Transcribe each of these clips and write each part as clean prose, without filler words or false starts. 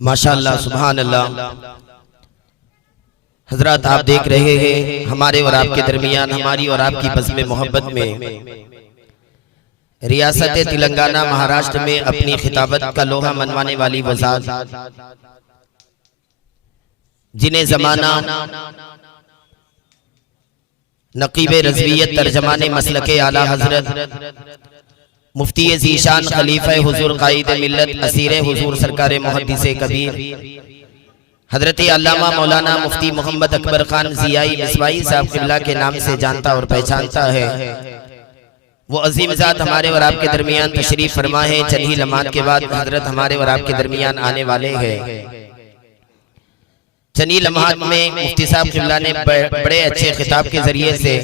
माशाअल्लाह सुभान अल्लाह। हजरत आप देख रहे हैं हमारे और आपके दरमियान, हमारी और आपकी बज़्म मोहब्बत में रियासत तेलंगाना महाराष्ट्र में अपनी खिताबत का लोहा मनवाने वाली वज़ात, जिन्हें जमाना नकीब रज़वियत तर्जमाने मसलके आला हजरत मुफ्ती ज़ीशान खलीफा हुजूर कायद मिल्लत असीर हुजूर सरकार मुहद्दिस कबीर हजरत अल्लामा मौलाना मुफ्ती मोहम्मद अकबर खान ज़ियाई मिसवाई साहब क़िबला के नाम से जानता और पहचानता है। वो अजीम ज़ात हमारे और आपके दरमियान तशरीफ फरमा है। चंद ही लम्हात के बाद हजरत हमारे और आपके दरमियान आने वाले हैं। चंद ही लम्हात में मुफ्ती साहब क़िबला ने बड़े अच्छे खिताब के जरिए से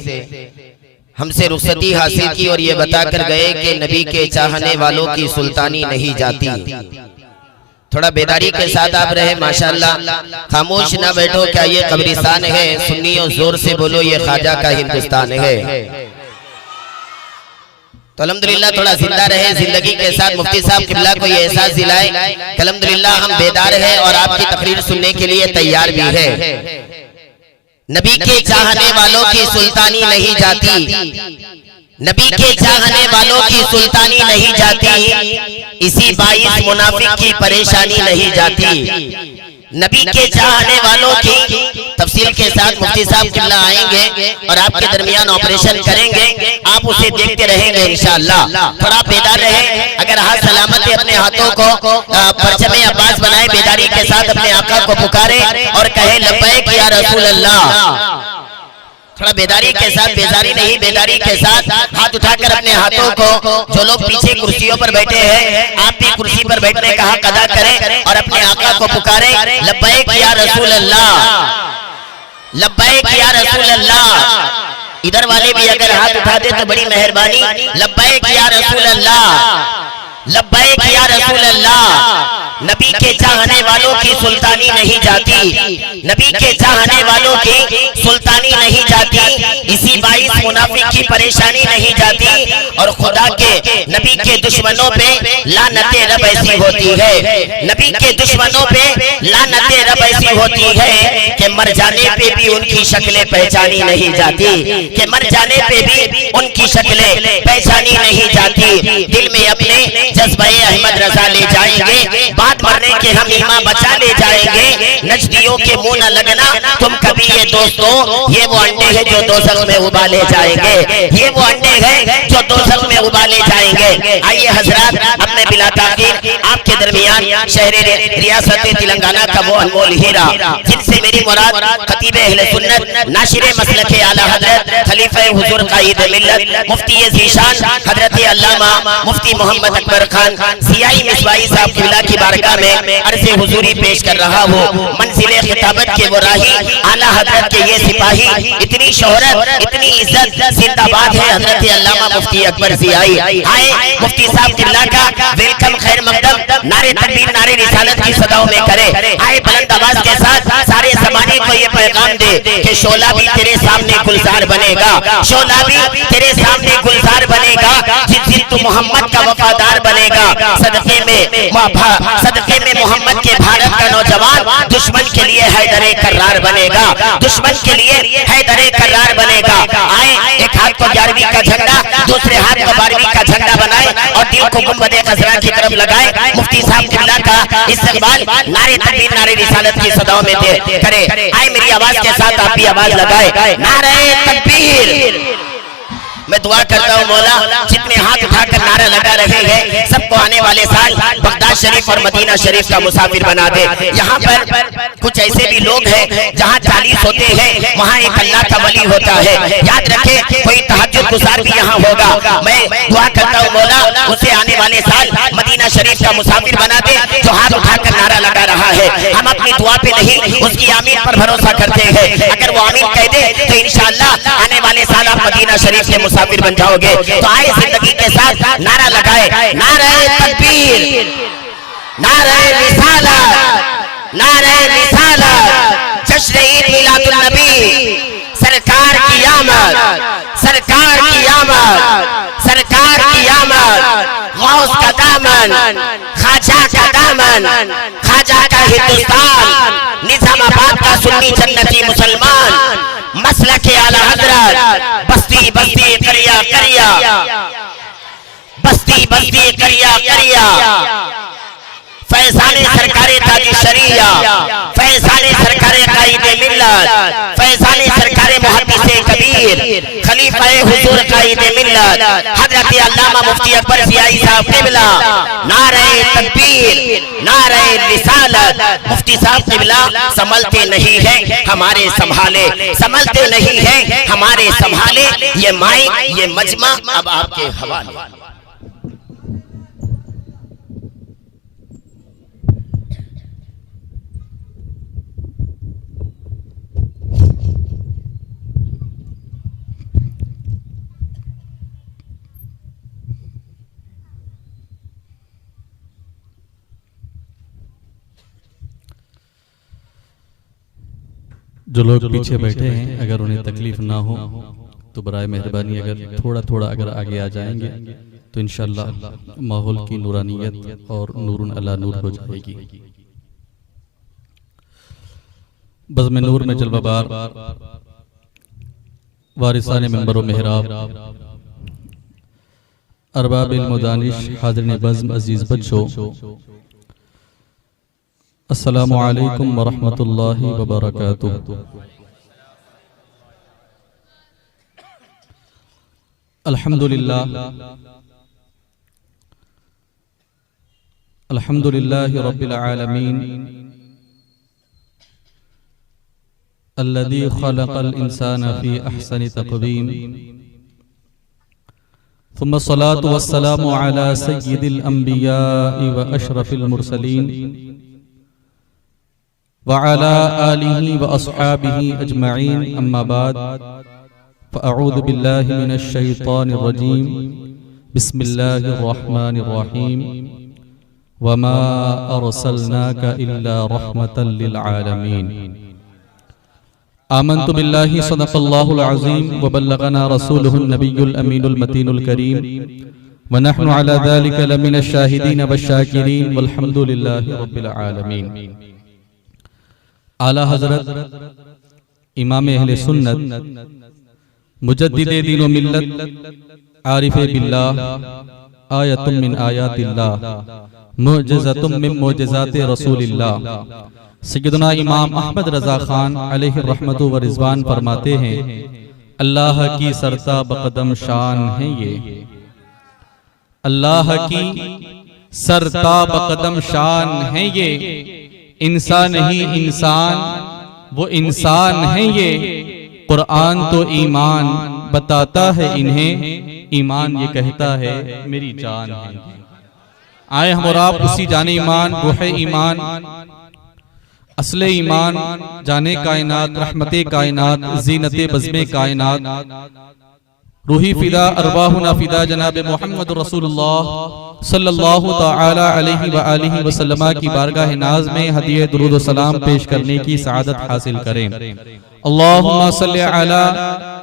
हमसे रुखसती हासिल की और ये बताकर गए कि नबी के चाहने वालों की सुल्तानी नहीं जाती। थोड़ा बेदारी के साथ आप रहे माशाअल्लाह, खामोश ना बैठो। क्या ये कब्रिस्तान है? सुन्नियों जोर से बोलो ये ख्वाजा का हिंदुस्तान है। तो अल्हम्दुलिल्लाह थोड़ा जिंदा रहे, जिंदगी के साथ मुफ्ती साहब क़िबला को ये एहसास दिलाए कि अल्हम्दुलिल्लाह हम बेदार हैं और आपकी तकरीर सुनने के लिए तैयार भी है। नबी के चाहने वालों की सुल्तानी नहीं जाती, नबी के चाहने वालों की सुल्तानी नहीं जाती, इसी बाइस मुनाफिक की परेशानी नहीं जाती। नबी के चाहने वालों की तफसील के साथ मुफ्ती साहब क़िबला आएंगे और आपके दरमियान ऑपरेशन करेंगे, आप उसे देखते रहेंगे इंशाअल्लाह। थोड़ा बेदार रहे, अगर हाथ सलामत है अपने हाथों को परचमे अब्बास बनाए, बेदारी के साथ अपने आका को पुकारे और कहे लब्बैक या रसूल अल्लाह। थोड़ा बेदारी के साथ, बेदारी नहीं बेदारी के साथ हाथ उठाकर अपने हाथों को, जो लोग पीछे कुर्सियों पर बैठे हैं आप भी कुर्सी पर बैठने का हक अदा करें और अपने आका को पुकारे लब्बैक या रसूल अल्लाह, लब्बैक या रसूल अल्लाह। इधर वाले भी अगर हाथ उठा दे तो बड़ी मेहरबानी। लब्बैक या रसूल अल्लाह, लब्बैक या रसूल अल्लाह। नबी के चाहने वालों की सुल्तानी नहीं जाती, नबी के चाहने वालों की सुल्तानी नहीं जाती, इसी बाइस मुनाफिक की परेशानी नहीं जाती। और खुदा के नबी के दुश्मनों पे लानते रब ऐसी होती है, नबी के दुश्मनों पे लानते रब ऐसी होती है कि मर जाने पे भी उनकी शक्लें पहचानी नहीं जाती, कि मर जाने पे भी उनकी शक्लें पहचानी नहीं जाती। दिल में अपने जज्बे अहमद रजा ले जाएंगे, बात मरने के हम ईमान बचा ले जाएंगे। नजदियों के मुंह न लगना तुम कभी ये दोस्तों, ये वो अंडे हैं जो दोज़ख में उबाले जाएंगे, ये वो अंडे हैं जो दोज़ख में उबाले जाएंगे। आइए हजरात, अब मैं बिला ताकीर आपके दरमियान शहर रियासत तेलंगाना का वो अनमोल हीरा, जिनसे मेरी मुराद खतीब अहले सुन्नत नाशिर मसलके आला हजरत खलीफा हुजूर कायद मिल्लत मुफ्ती ज़ीशान हजरत अल्लामा मुफ्ती मोहम्मद अकबर खान ज़ियाई मिसवाई साहब क़िबला की बारगाह में अर्ज़े हुजूरी पेश कर रहा हूँ। मंजिले खिताबत के वो राही, आला हजरत के ये सिपाही, इतनी शोहरत इतनी इज्जत, जिंदाबाद है हजरत अल्लामा मुफ्ती अकबर ज़ियाई। आए मुफ्ती साहब क़िबला का वेलकम खैर मकदम नारे तकबीर नारे रिसालत की सदाओं में करे। आए बुलंद आवाज के साथ सारे ज़माने को ये पैगाम दे कि शोला भी तेरे सामने गुलजार बनेगा, शोला भी तेरे सामने गुलजार बनेगा, जिस दिन तू मोहम्मद का वफादार बनेगा। सदक़े में मोहम्मद के भारत का नौजवान दुश्मन के लिए हैदरे कर्रार बनेगा, दुश्मन के लिए हैदरे कर्रार बनेगा। आए एक हाथ को 11वीं का झंडा, दूसरे हाथ को 12वीं का झंडा बनाए और दिल को गुंबदे खज़रा की तरफ लगाए। मुफ्ती साहब क़िबला का इस्तक़बाल नारे तकबीर नारे रिसालत की सदाओं में करे। आए मेरी आवाज के साथ आप भी आवाज लगाए नारे तकबीर। मैं दुआ करता हूँ मौला, जितने हाथ उठाकर नारा लगा रहे हैं सबको आने वाले साल बगदाद शरीफ और मदीना शरीफ का मुसाफिर बना दे। यहाँ पर कुछ ऐसे भी लोग हैं जहाँ 40 होते हैं वहाँ एक अल्लाह का वली होता है। याद रखे कोई तहज्जुद गुज़ार भी यहाँ होगा। मैं दुआ करता हूँ मौला उसे आने वाले साल मदीना शरीफ का मुसाफिर बना दे जो हाथ उठाकर नारा लगा रहा है। हम अपनी दुआ पे नहीं उसकी आमीन पर भरोसा करते हैं। अगर वो आमीन कह दे तो इंशाअल्लाह आने वाले साल आप मदीना शरीफ के मुसाफिर बन जाओगे। तो आए जिंदगी के साथ नारा लगाए, नारे तकबीर, नारे रिसालत, नारे रिसालत, जश्न ईद मिलादुन नबी, सरकार की आमद, सरकार की आमद, सरकार की आमद, गौस का दामन, ख्वाजा का दामन, शाहजहां का हिंदुस्तान, निजामाबाद का सुन्नी जन्नती मुसलमान, मसलक आला हजरत, बस्ती बस्ती करिया करिया, बस्ती बस्ती करिया करिया, फैजाने सरकारे ताजी शरिया, फैजाने सरकारे कायदे मिल्लत, फैजाने सरकारे मुहद्दिसे कबीर, खलीफाए हुजूर कायदे मिल्लत, हजरत अल्लामा मुफ्ती अकबर ज़ियाई साहब क़िबला, नारे तकबीर, नारे रिसालत। मुफ्ती साहब क़िबला संभलते नहीं है हमारे संभाले, संभलते नहीं है हमारे संभाले, ये माइक ये मजमा अब आपके हवाले। जो लोग पीछे बैठे हैं अगर उन्हें तकलीफ ना हो तो बराए मेहरबानी अगर थोड़ा थोड़ा अगर आगे आ जाएंगे तो इंशाअल्लाह माहौल की नूरानियत और नूरुन अला नूर हो जाएगी। बज़्म नूर में जलवाबार वारिसाने मिंबर व मेहराब, अरबाब इल्म व दानिश, हाज़िरीन बज़्म अज़ीज़ बच्चों, अस्सलामु अलैकुम व रहमतुल्लाहि व बरकातुहू। अल्हम्दुलिल्लाह, अल्हम्दुलिल्लाहि रब्बिल आलमीन, अल्लज़ी खलक़ल इंसाना फ़ी अहसनि तक़वीम, सुम्मा सलातु वस्सलामु अला सय्यिदिल अंबियाइ व अशरफिल मुरसलीन व अला आलिहि व अस्हाबिहि अजमईन, अम्मा बाद, फ़अऊज़ु बिल्लाहि मिनश शैतानिर रजीम, बिस्मिल्लाहिर रहमानिर रहीम, वमा अरसलनाका इल्ला रहमतल लिल आलमीन। आमन्तु बिल्लाहि सदक़ल्लाहुल अज़ीम व बल्लगना रसूलुहुन नबियुल अमीनुल मतीनुल करीम व नहनु अला ज़ालिका लमिनश शाहिदीन वश्शाकिरीन वल्हम्दुलिल्लाहि रब्बिल आलमीन। आला हज़रत इमाम अहले सुन्नत मुजद्दिदे दीन व मिल्लत आरिफ़े बिल्लाह, आयतुम मिन आयातिल्लाह, मुअजिज़तुम मिन मुअजिज़ाति रसूलिल्लाह, सय्यदना इमाम अहमद रज़ा खान अलैहि रहमतु व रिज़वान फरमाते हैं, अल्लाह की सरता बक़दम शान है ये, अल्लाह की सरता बक़दम शान है ये, इंसान नहीं इंसान वो इंसान है ये, कुरान तो ईमान बताता है इन्हें, ईमान ये कहता है मेरी जान है। आए हम और आप उसी जाने ईमान, रूह ईमान, असले ईमान, जाने कायनात, रहमते कायनात, ज़ीनते बज़्मे कायनात, रूही फिदा अरवाहुना फिदा जनाब मोहम्मद रसूलुल्लाह सल्लल्लाहु तआला अलैहि व आलिहि वसल्लम की बारगाह नाज में हदिया दुरूद व सलाम पेश करने की सआदत हासिल करें। अल्लाहुम्मा सल्लि अला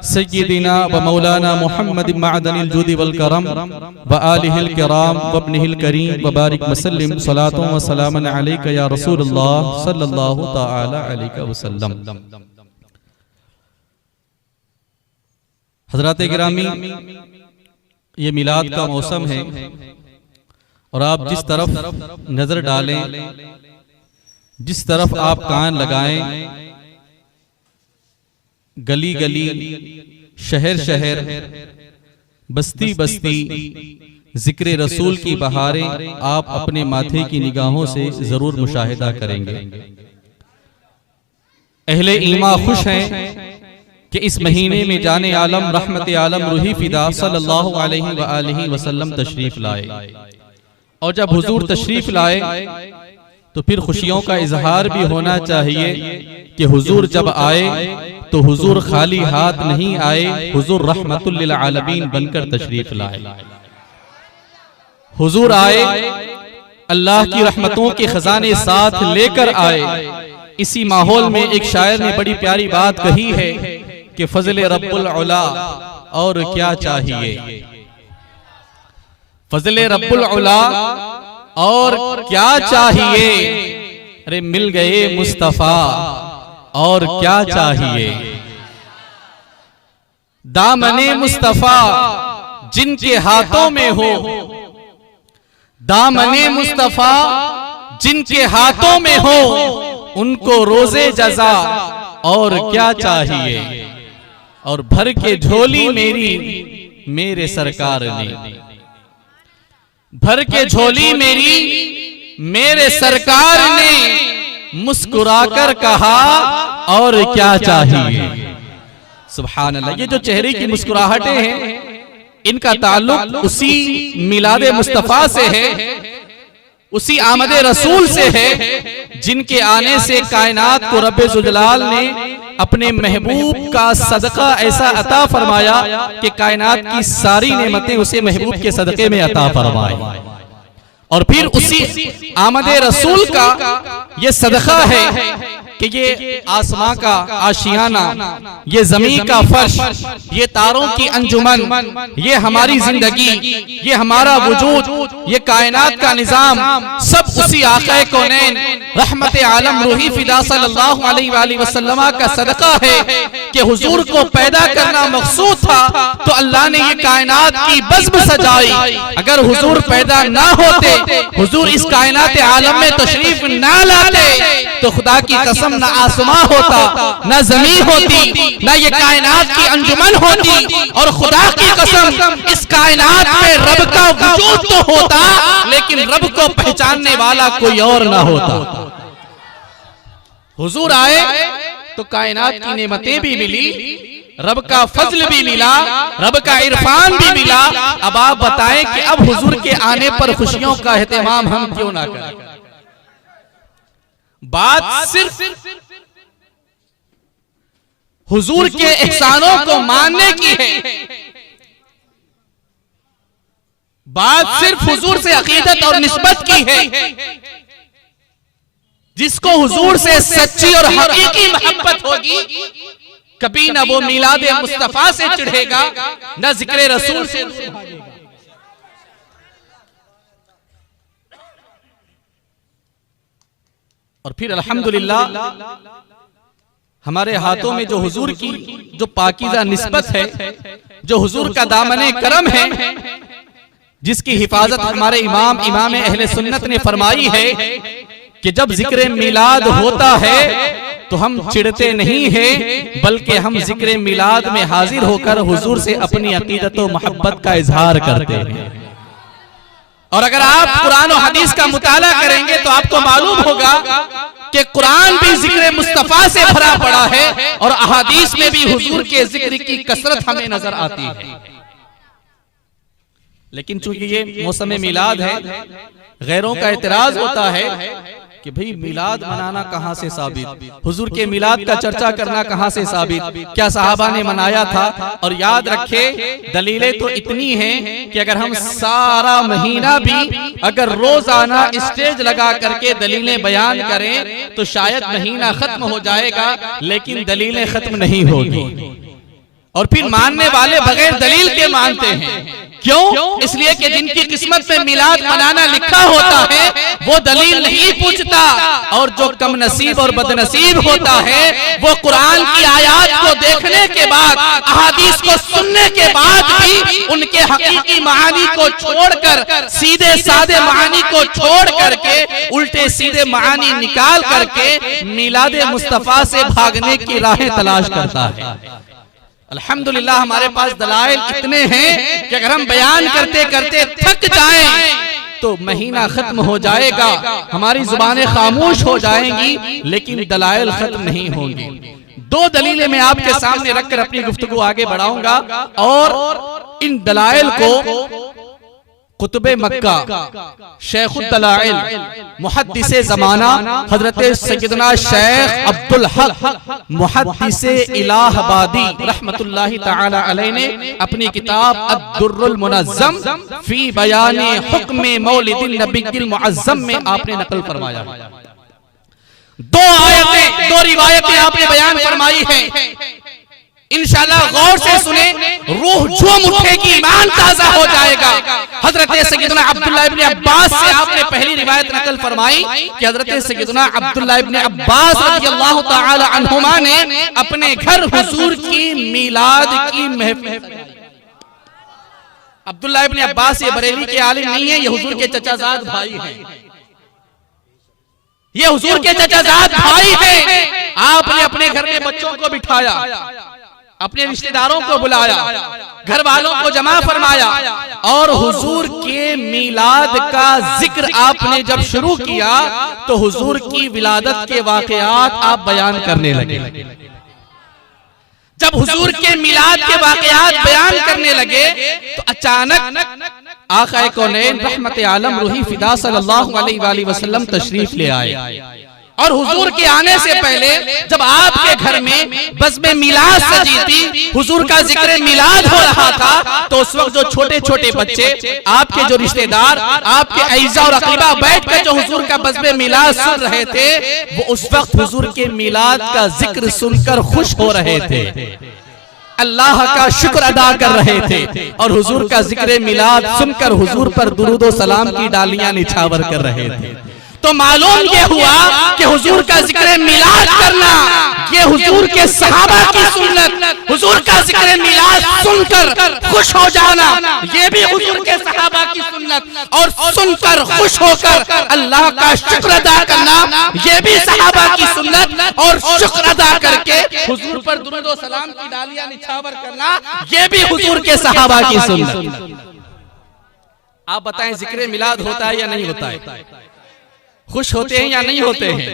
सय्यिदिना व मौलाना मुहम्मद मअदनिल जुदी वल करम व आलिहिल किराम व इब्निहिल करीम व बारिक वसल्लिम सलातुन व सलामन अलैका या रसूलल्लाह सल्लल्लाहु तआला अलैहि वसल्लम। हज़रात गिरामी, ये मिलाद का मौसम है और आप जिस तरफ नजर डालें, जिस तरफ आप कान लगाएं, गली गली, शहर शहर, बस्ती बस्ती जिक्र रसूल की बहारें आप अपने माथे की निगाहों से जरूर मुशाहिदा करेंगे। अहले ईमा खुश हैं कि इस महीने में जाने आलम रहमत आलम रूही फिदा सल्लल्लाहु अलैहि व आलिहि वसल्लम तशरीफ लाए, और जब हुजूर तशरीफ लाए तो फिर खुशियों का इजहार भी होना चाहिए कि हुजूर जब आए तो हुजूर खाली हाथ नहीं आए, हुजूर रहमतुल लिल आलमीन बनकर तशरीफ लाए। हुजूर आए, अल्लाह की रहमतों के खजाने साथ लेकर आए। इसी माहौल में एक शायर ने बड़ी प्यारी बात कही है कि फजले रब्बुल उला और क्या चाहिए, फजले रब्बुल उला और क्या चाहिए, अरे मिल गए मुस्तफा और क्या चाहिए। दामने मुस्तफा जिनके हाथों में हो, दामने मुस्तफा जिनके हाथों में हो, उनको रोजे जजा और क्या चाहिए। और भर के झोली मेरी मेरे सरकार ने, भर के झोली मेरी मेरे सरकार ने मुस्कुराकर कहा और क्या चाहिए। सुभान अल्लाह। ये जो चेहरे की मुस्कुराहटें हैं, इनका ताल्लुक उसी मिलादे मुस्तफा से है, उसी आमदे रसूल से है, जिनके आने से कायनात को रब्बे जुलाल ने अपने महबूब का सदका ऐसा अता फरमाया कि कायनात की सारी नेमतें उसे महबूब के सदके में अता फरमाई। और फिर उसी आमदे रसूल का ये सदका है कि ये आसमां का आशियाना, ये जमीन का फर्श, ये तारों की अंजुमन, ये हमारी जिंदगी, ये हमारा वजूद, ये कायनात का निजाम, सब उसी आक़ा कौनैन रहमत आलम रूही फिदा सल्लल्लाहु अलैहि वसल्लम का सदका है कि हुजूर को पैदा करना मकसूद था तो अल्लाह ने ये कायनात की बज़्म सजाई। अगर हुजूर पैदा ना होते, हुजूर इस कायनात आलम में तशरीफ ना लाते, तो खुदा की कसम न आसमां होता, न जमीन होती, न ये कायनात की अंजुमन होती। और खुदा की कसम इस कायनात में रब का वजूद तो होता, लेकिन रब को पहचानने वाला कोई और ना होता। हुजूर आए तो कायनात की नेमतें भी मिली, रब का फजल भी मिला, रब का इरफान भी मिला। अब आप बताएं कि अब हुजूर के आने पर खुशियों का एहतमाम हम क्यों ना करें। बात सिर्फ हुजूर के एहसानों को मानने की है, बात सिर्फ हुजूर से अकीदत और निस्बत की है। जिसको हुजूर से सच्ची और हकीकी मोहब्बत होगी, कभी ना वो मिलादे मुस्तफा से चिढ़ेगा, न जिक्र रसूल से भागेगा। और फिर अल्हम्दुलिल्लाह हमारे हाथों में जो हुजूर की जो पाकीज़ा निस्बत है, जो हुजूर का दामने करम है, जिसकी हिफाजत हमारे इमाम अहले सुन्नत ने फरमाई है कि जब जिक्र मिलाद होता है तो हम चिढ़ते नहीं हैं, बल्कि हम जिक्र मिलाद में हाजिर होकर हुजूर से अपनी अकीदत और मोहब्बत का इजहार करते हैं। और अगर आप कुरान और हदीस का मुताला करेंगे तो आपको मालूम होगा कि कुरान भी जिक्र मुस्तफा से भरा पड़ा है और अहादीस में भी हुजूर के जिक्र की कसरत हमें नजर आती है। लेकिन चूंकि ये मौसम मिलाद है, गैरों का एतराज होता है कि भाई मिलाद मनाना कहां से साबित, हुजूर के मिलाद का चर्चा करना कहां से साबित, क्या सहाबा ने मनाया था। और याद रखे दलीलें तो इतनी हैं कि अगर हम सारा महीना भी अगर रोजाना स्टेज लगा करके दलीलें बयान करें तो शायद महीना खत्म हो जाएगा, लेकिन दलीलें खत्म नहीं होगी। और फिर मानने वाले बगैर दलील के मानते हैं। क्यों? इसलिए कि जिनकी किस्मत में मिलाद मनाना लिखा होता है वो दलील नहीं पूछता, और जो कम नसीब और बदनसीब होता है वो कुरान की आयत को देखने के बाद, अहादीस को सुनने के बाद भी उनके हकीकी मानी को छोड़कर, सीधे सादे मानी को छोड़ करके उल्टे सीधे मानी निकाल करके मिलाद मुस्तफा से भागने की राहें तलाश करता है। अल्हम्दुलिल्लाह हमारे पास दलाइल इतने हैं कि अगर हम बयान करते करते थक जाएं तो महीना खत्म हो जाएगा, हमारी जुबानें खामोश हो जाएंगी, लेकिन दलाइल खत्म नहीं होंगी। दो दलीलें मैं आपके सामने रखकर अपनी गुफ्तगू आगे बढ़ाऊंगा, और इन दलाइल को कुतुबे मक्का, शेखुद दलाइल, मुहद्दिसे ज़माना हजरत सैयदना शेख अब्दुल हक मुहद्दिसे इलाहाबादी रहमतुल्लाहि तआला अलैहि ने अपनी किताब अद-दुर्रुल मुनज़्ज़म फी बयान हुक्म मौलिदिन नबील मुअज़्ज़म में आपने नकल फरमाया। दो आयतें, दो रिवायतें आपने बयान फरमाई है इंशाल्लाह गौर से सुने, रूह झूम उठेगी, ईमान ताजा हो जाएगा। हजरत सैयदना अब्दुल्लाह इब्ने अब्बास से आपने पहली रिवायत नकल फरमाई कि हजरत सैयदना अब्दुल्लाह इब्ने अब्बास रज़ियल्लाहु ताला अन्हुमा ने अपने घर हुजूर की मीलाद की महफिल। अब्दुल्लाह इब्ने अब्बास ये बरेली के आलिम नहीं है, ये हुजूर के चचाजाद भाई हैं, ये हुजूर के चचाजाद भाई हैं। आपने अपने घर में बच्चों को बिठाया, अपने रिश्तेदारों को बुलाया, घर वालों को जमा फरमाया और हुजूर के मीलाद का जिक्र आपने जब शुरू किया तो हुजूर की विलादत के वाकयात आप बयान करने लगे। जब हुजूर के मिलाद के वाकयात बयान करने लगे तो अचानक आका कौनैन रहमत आलम रूही फिदा सल्लल्लाहु अलैहि वसल्लम तशरीफ ले आए। और हुजूर के आने से पहले जब आपके घर में बज़्म मिलाद सजी थी, हुजूर का जिक्र मिलाद हो रहा था, तो उस वक्त जो छोटे छोटे बच्चे, आपके जो रिश्तेदार, आपके अईज़ा और अक़रीबा बैठकर जो हुजूर का बज़्म मिलाद सुन रहे थे, वो उस वक्त हुजूर के मिलाद का जिक्र सुनकर खुश हो रहे थे, अल्लाह का शुक्र अदा कर रहे थे और हुजूर का जिक्र मिलाद सुनकर हुजूर पर दुरूद व सलाम की डालियां निछावर कर रहे थे। तो मालूम ये हुआ कि हुजूर का जिक्र मिलाद करना ये हुजूर के सहाबा की सुन्नत, हुजूर का जिक्र मिलाद सुनकर खुश हो जाना ये भी हुजूर के सहाबा की सुन्नत, और सुनकर खुश होकर अल्लाह का शुक्र अदा करना ये भी सहाबा की सुन्नत, और शुक्र अदा करके हुजूर पर दुरूद व सलाम की डालियां निछावर करना ये भी हुजूर के सहाबा की सुन्नत। आप बताएं जिक्र मिलाद होता है या नहीं होता है? खुश होते हैं या नहीं होते हैं?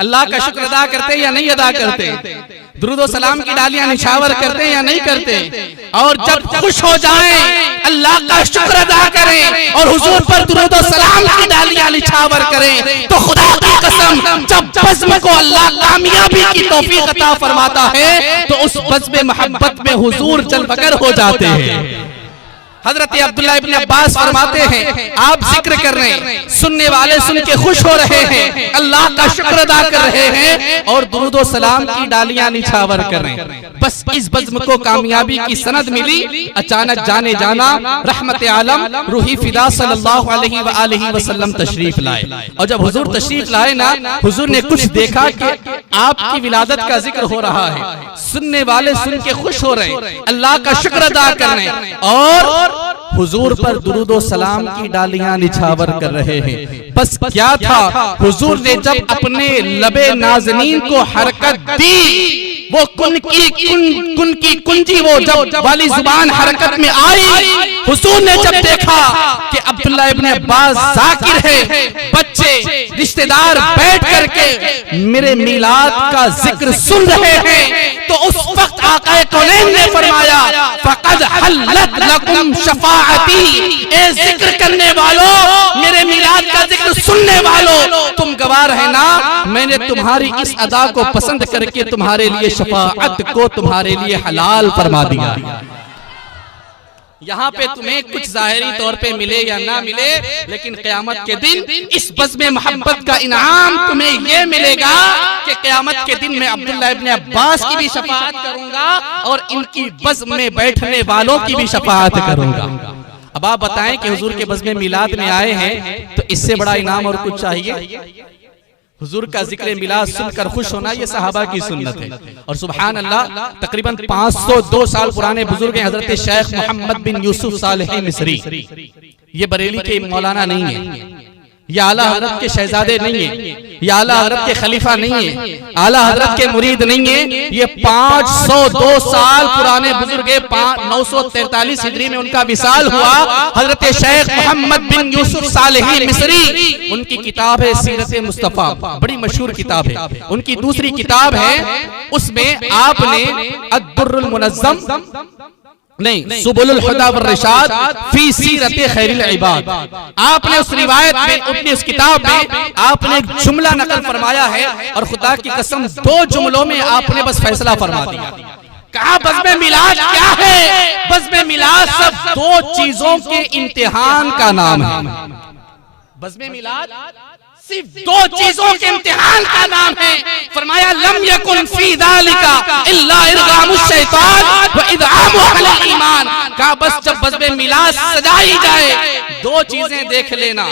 अल्लाह का शुक्र अदा करते हैं या नहीं अदा करते? दुरूद व सलाम की डालियां निछावर करते हैं या नहीं करते? और जब खुश हो जाएं अल्लाह का शुक्र अदा करें और हुजूर पर दुरूद व सलाम की डालियां निछावर करें तो खुदा की कसम जब बज़्म को अल्लाह कामयाबी की तौफीक अता फरमाता है तो उस बज़्म मोहब्बत में हुजूर जलवगर हो जाते हैं। हजरत अब्दुल्लाह इब्ने अब्बास फरमाते हैं आप जिक्र कर रहे हैं, सुनने वाले सुन के खुश हो रहे हैं, अल्लाह का शुक्र अदा कर रहे हैं और दुरूद व सलाम की डालियां निछावर कर रहे हैं। बस इस बज़्म को कामयाबी की सनद मिली। अचानक जाने जाना रहमत आलम रूही फिदा सल्लल्लाहु अलैहि वसल्लम तशरीफ लाए, और जब हुजूर तशरीफ लाए ना, हुजूर ने कुछ देखा कि आपकी विलादत का जिक्र हो रहा है, सुनने वाले सुन के खुश हो रहे हैं, अल्लाह का शुक्र अदा कर रहे हैं और हुजूर पर दुरूद व सलाम की डालियां निछावर कर रहे हैं। बस क्या था, हुजूर ने जब अपने लबे नाज़नीन को हरकत दी, वो कुन की कुंजी वो जब वाली जुबान हरकत में आई, हुजूर ने जब देखा कि अब्दुल्लाह इब्ने अब्बास जाकिर है, बच्चे रिश्तेदार बैठ करके मेरे मिलाद का जिक्र सुन रहे हैं, तो उस वक्त आका कौनैन ने फरमाया फ़क़द हल्लत लकुम शफ़ाअती, ए जिक्र करने वालों, मेरे मिलाद का जिक्र सुनने वालों, तुम गवाह है ना, मैंने तुम्हारी इस अदा को पसंद करके तुम्हारे लिए शफाअत को तुम्हारे लिए हलाल फरमा दिया। यहाँ पे तुम्हें कुछ जाहिरी तौर पे मिले या ना मिले, लेकिन क़यामत के दिन इस बज़्म मोहब्बत का इनाम तुम्हें ये मिलेगा कि क़यामत के दिन मैं अब्दुल्लाह इब्ने अब्बास की भी शफाअत करूंगा और इनकी बज़्म में बैठने वालों की भी शफाअत करूंगा। अब आप बताएं कि हुजूर के बज़्म मिलाद में आए हैं तो इससे बड़ा इनाम और कुछ चाहिए? हुजूर का जिक्र मिलाद सुनकर खुश होना ये सहाबा की सुन्नत है। और सुभान अल्लाह, तकरीबन 502 साल पुराने बुजुर्ग हैं हजरत शेख मोहम्मद बिन यूसुफ सालेही मिस्री, ये बरेली के मौलाना नहीं है, ये आला हजरत के शहजादे नहीं है, ये आला हजरत के खलीफा नहीं है, आला हजरत के मुरीद नहीं है, ये 502 साल पुराने बुजुर्ग, 943 हिजरी में उनका विसाल हुआ। हजरत शेख मोहम्मद बिन यूसुफ सालेही मिस्री, उनकी किताब है सीरत मुस्तफा, बड़ी मशहूर किताब है। उनकी दूसरी किताब है, उसमें आपने अद्दुर्रुल मुनज़्ज़म नहीं सुबुलुल हुदा व रिशाद फी सीरत खैरिल इबाद, आपने उस रिवायत में, अपनी उस किताब में आपने एक जुमला नकल फरमाया है और खुदा की कसम 2 जुमलों में आपने बस फैसला फरमा दिया। कहा बज़्म मिलाद क्या है? बज़्म मिलाद सब 2 चीजों के इम्तिहान का नाम है। बज़्म मिलाद सिर्फ 2 चीजों के इम्तिहान का नाम है। फरमाया लम यकुन फी ज़ालिका इल्ला इरगामुश शैतान व इदआमु अहलिल ईमान। कहा बस जब बज़्म मिलाद सजाई जाए दो चीजें देख लेना,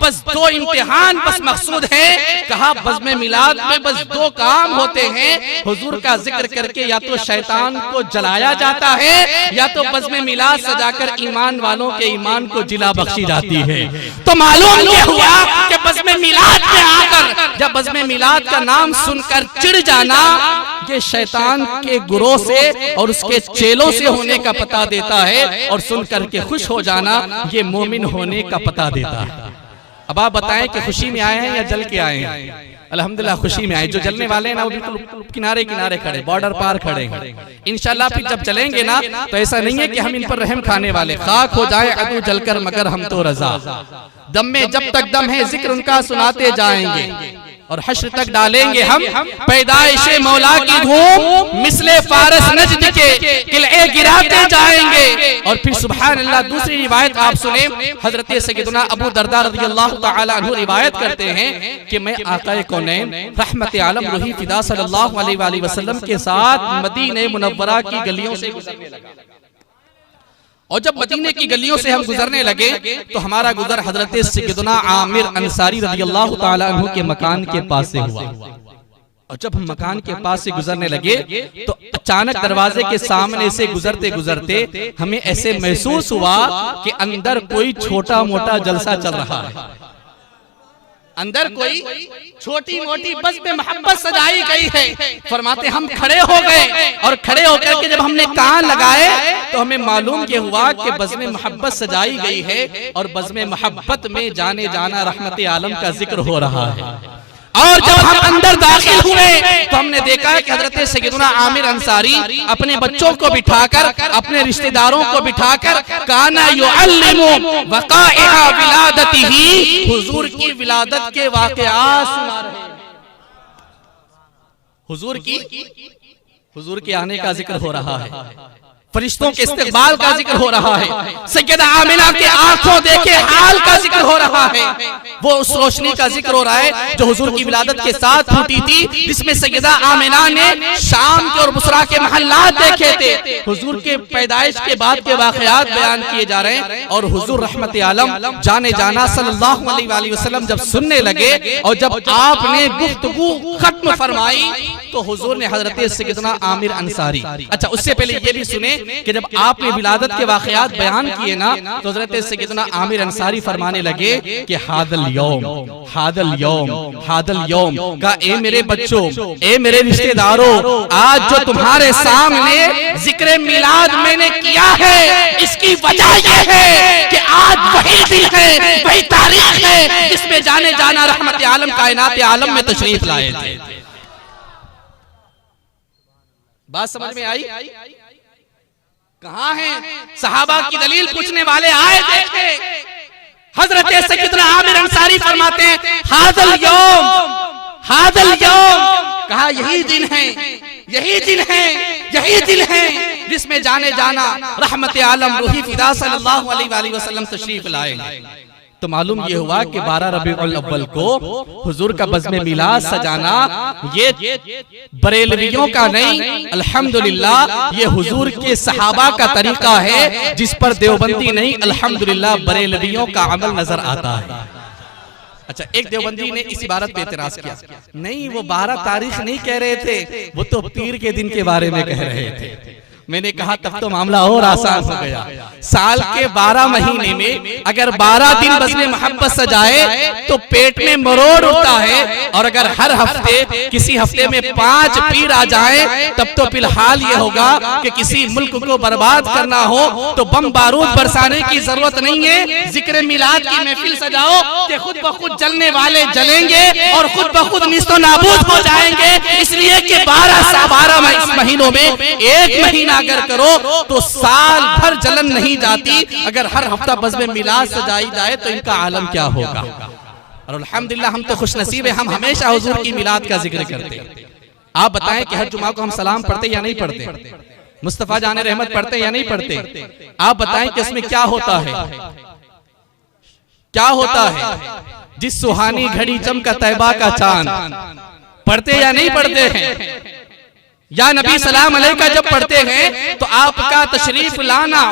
बस दो इम्तिहान बस मकसूद है। कहा बज़्म मिलाद में बस दो काम होते हैं, हुजूर का जिक्र करके या तो शैतान को जलाया जाता है या तो बज़्म मिलाद सजाकर ईमान वालों के ईमान को जिला बख्शी जाती है। तो मालूम ये हुआ कि बज़्म मिलाद में आकर जब बज़्म मिलाद का नाम सुनकर चिढ़ जाना ये शैतान के गुरोह से और उसके चेलों से होने का पता देता है, और सुन करके खुश हो जाना ये मोमिन होने का पता देता है। अब आप बताएं कि खुशी में आए हैं या जल के आए हैं? अल्हम्दुलिल्लाह खुशी में आए। जो जलने वाले हैं ना वो बिल्कुल किनारे किनारे खड़े, बॉर्डर पार खड़े हैं। इंशाल्लाह फिर जब चलेंगे ना तो ऐसा नहीं है कि हम इन पर रहम खाने वाले, खाक हो जाए अदू जलकर मगर हम तो रजा। दम में जब तक दम है जिक्र उनका सुनाते जाएंगे और हश्र तक डालेंगे हम पैदाइशे मौला की धूम मिसले फारस नजद के किले गिराते जाएंगे। और फिर सुभान अल्लाह दूसरी रिवायत आप सुने, हजरत सैयदना अबू दरदा रज़ियल्लाहु तआला अन्हु रिवायत करते हैं कि मैं आक़ाए कौनैन रहमत आलम रूही फिदा सल्लल्लाहु अलैहि वसल्लम के साथ मदीने मुनव्वरा की गलियों से गुजरने लगा। और जब मदीने की गलियों से हम गुजरने लगे तो हमारा गुजर हजरत सैयदना आमिर अंसारी रज़ियल्लाहु ताला अन्हु के मकान के पास से हुआ। और जब हम मकान के पास से गुजरने लगे तो अचानक दरवाजे के सामने से गुजरते गुजरते हमें ऐसे महसूस हुआ कि अंदर कोई छोटा मोटा जलसा चल रहा है, अंदर कोई छोटी मोटी बज़्म मोहब्बत सजाई गई है। फरमाते हम खड़े हो गए और खड़े होकर के जब हमने कान लगाए तो हमें मालूम ये हुआ कि बज़्म मोहब्बत सजाई गई है और बज़्म मोहब्बत में जाने जाना रहमत आलम का जिक्र हो रहा है। और जब हम अंदर दाखिल हुए तो हमने देखा कि हजरत सैयदना आमिर अंसारी अपने बच्चों को बिठाकर अपने रिश्तेदारों को बिठाकर काना युअल्लिमु वक़ाइअ विलादतिही, हुजूर की विलादत के वाक़यात सुना रहे हैं। हुजूर के आने का जिक्र हो रहा है, फरिश्तों के इस्तिक़बाल का जिक्र हो रहा है, सैयदा आमिना के आंखों देखे हाल का जिक्र हो रहा है। वो उस रोशनी का जिक्र हो रहा है जो हुजूर की विलादत के साथ फूटी थी, जिसमें सैयदा आमिना ने शाम के और बुसरा के महल्लात देखे थे। हुजूर के पैदाइश के बाद के वाक़यात बयान किए जा रहे हैं। और हुजूर रहमत आलम जाने जाना सल्लल्लाहु अलैहि वसल्लम जब सुनने लगे और जब आपने गुफ्तगू खत्म फरमाई तो हुजूर ने हजरत सैयदना आमिर अंसारी, अच्छा उससे पहले ये भी सुने कि जब आपने विलादत के वाक़यात बयान किए ना तो हजरत सैयदना आमिर अंसारी फरमाने लगे कि हादल यौम का ए मेरे बच्चों, ए मेरे रिश्तेदारों, आज जो तुम्हारे सामने जिक्र मिलाद मैंने किया है इसकी वजह यह है कि आज वही दिन है, वही तारीख है जिसमें जाने जाना रहमत आलम कायनात आलम में तशरीफ लाए थे। बात समझ में आई? कहां है सहाबा की दलील पूछने वाले आए देखे। हजरत सैयदना आमिर अंसारी फरमाते हैं हादल यौम, कहा यही दिन है, यही दिन है, यही दिन है जिसमें जाने जाना रहमत आलम रूही फिदा सल्लल्लाहु अलैहि वसल्लम तशरीफ लाए। तो मालूम ये हुआ कि 12 रबीउल अव्वल को हुजूर का बज़्म मिलाद सजाना ये बरेलवियों का नहीं, अल्हम्दुलिल्लाह ये हुजूर के सहाबा का तरीका है, जिस पर देवबंदी नहीं अल्हम्दुलिल्लाह बरेलवियों का अमल नजर आता है। अच्छा, एक देवबंदी ने इस इबारत पे एतराज किया, नहीं वो 12 तारीख नहीं कह रहे थे, वो तो पीर के दिन के बारे में कह रहे थे। मैंने कहा तब तो मामला और आसान हो गया। साल के 12 महीने में अगर 12 दिन बज़्म मोहब्बत सजाए तो पेट में मरोड़ उठता है, और अगर हर हफ्ते किसी हफ्ते में 5 पीर आ जाए तब तो फिलहाल ये होगा कि किसी मुल्क को बर्बाद करना हो तो बम बारूद बरसाने की जरूरत नहीं है, जिक्र मिलाद की महफिल सजाओ कि खुद ब खुद जलने वाले जलेंगे और खुद ब खुद निस्तो नाबूद हो जाएंगे। इसलिए कि 12 महीनों में एक महीना अगर करो तो साल भर जलन नहीं जाती। अगर हर हफ्ता बज़्म मिलाद सजाई जाए तो इनका आलम क्या होगा। और अल्हम्दुलिल्लाह हम तो खुशनसीब है, हम हमेशा हुजूर की मिलाद का जिक्र करते हैं। आप बताएं कि हर जुमा को हम सलाम पढ़ते या नहीं पढ़ते, मुस्तफा जाने रहमत पढ़ते या नहीं पढ़ते। आप बताएं कि इसमें क्या होता है, क्या होता है। जिस सुहानी घड़ी चमका तैबा का चांद, पढ़ते या नहीं पढ़ते हैं? या नबी सलाम अलैका जब पढ़ते हैं तो आपका तशरीफ लाना,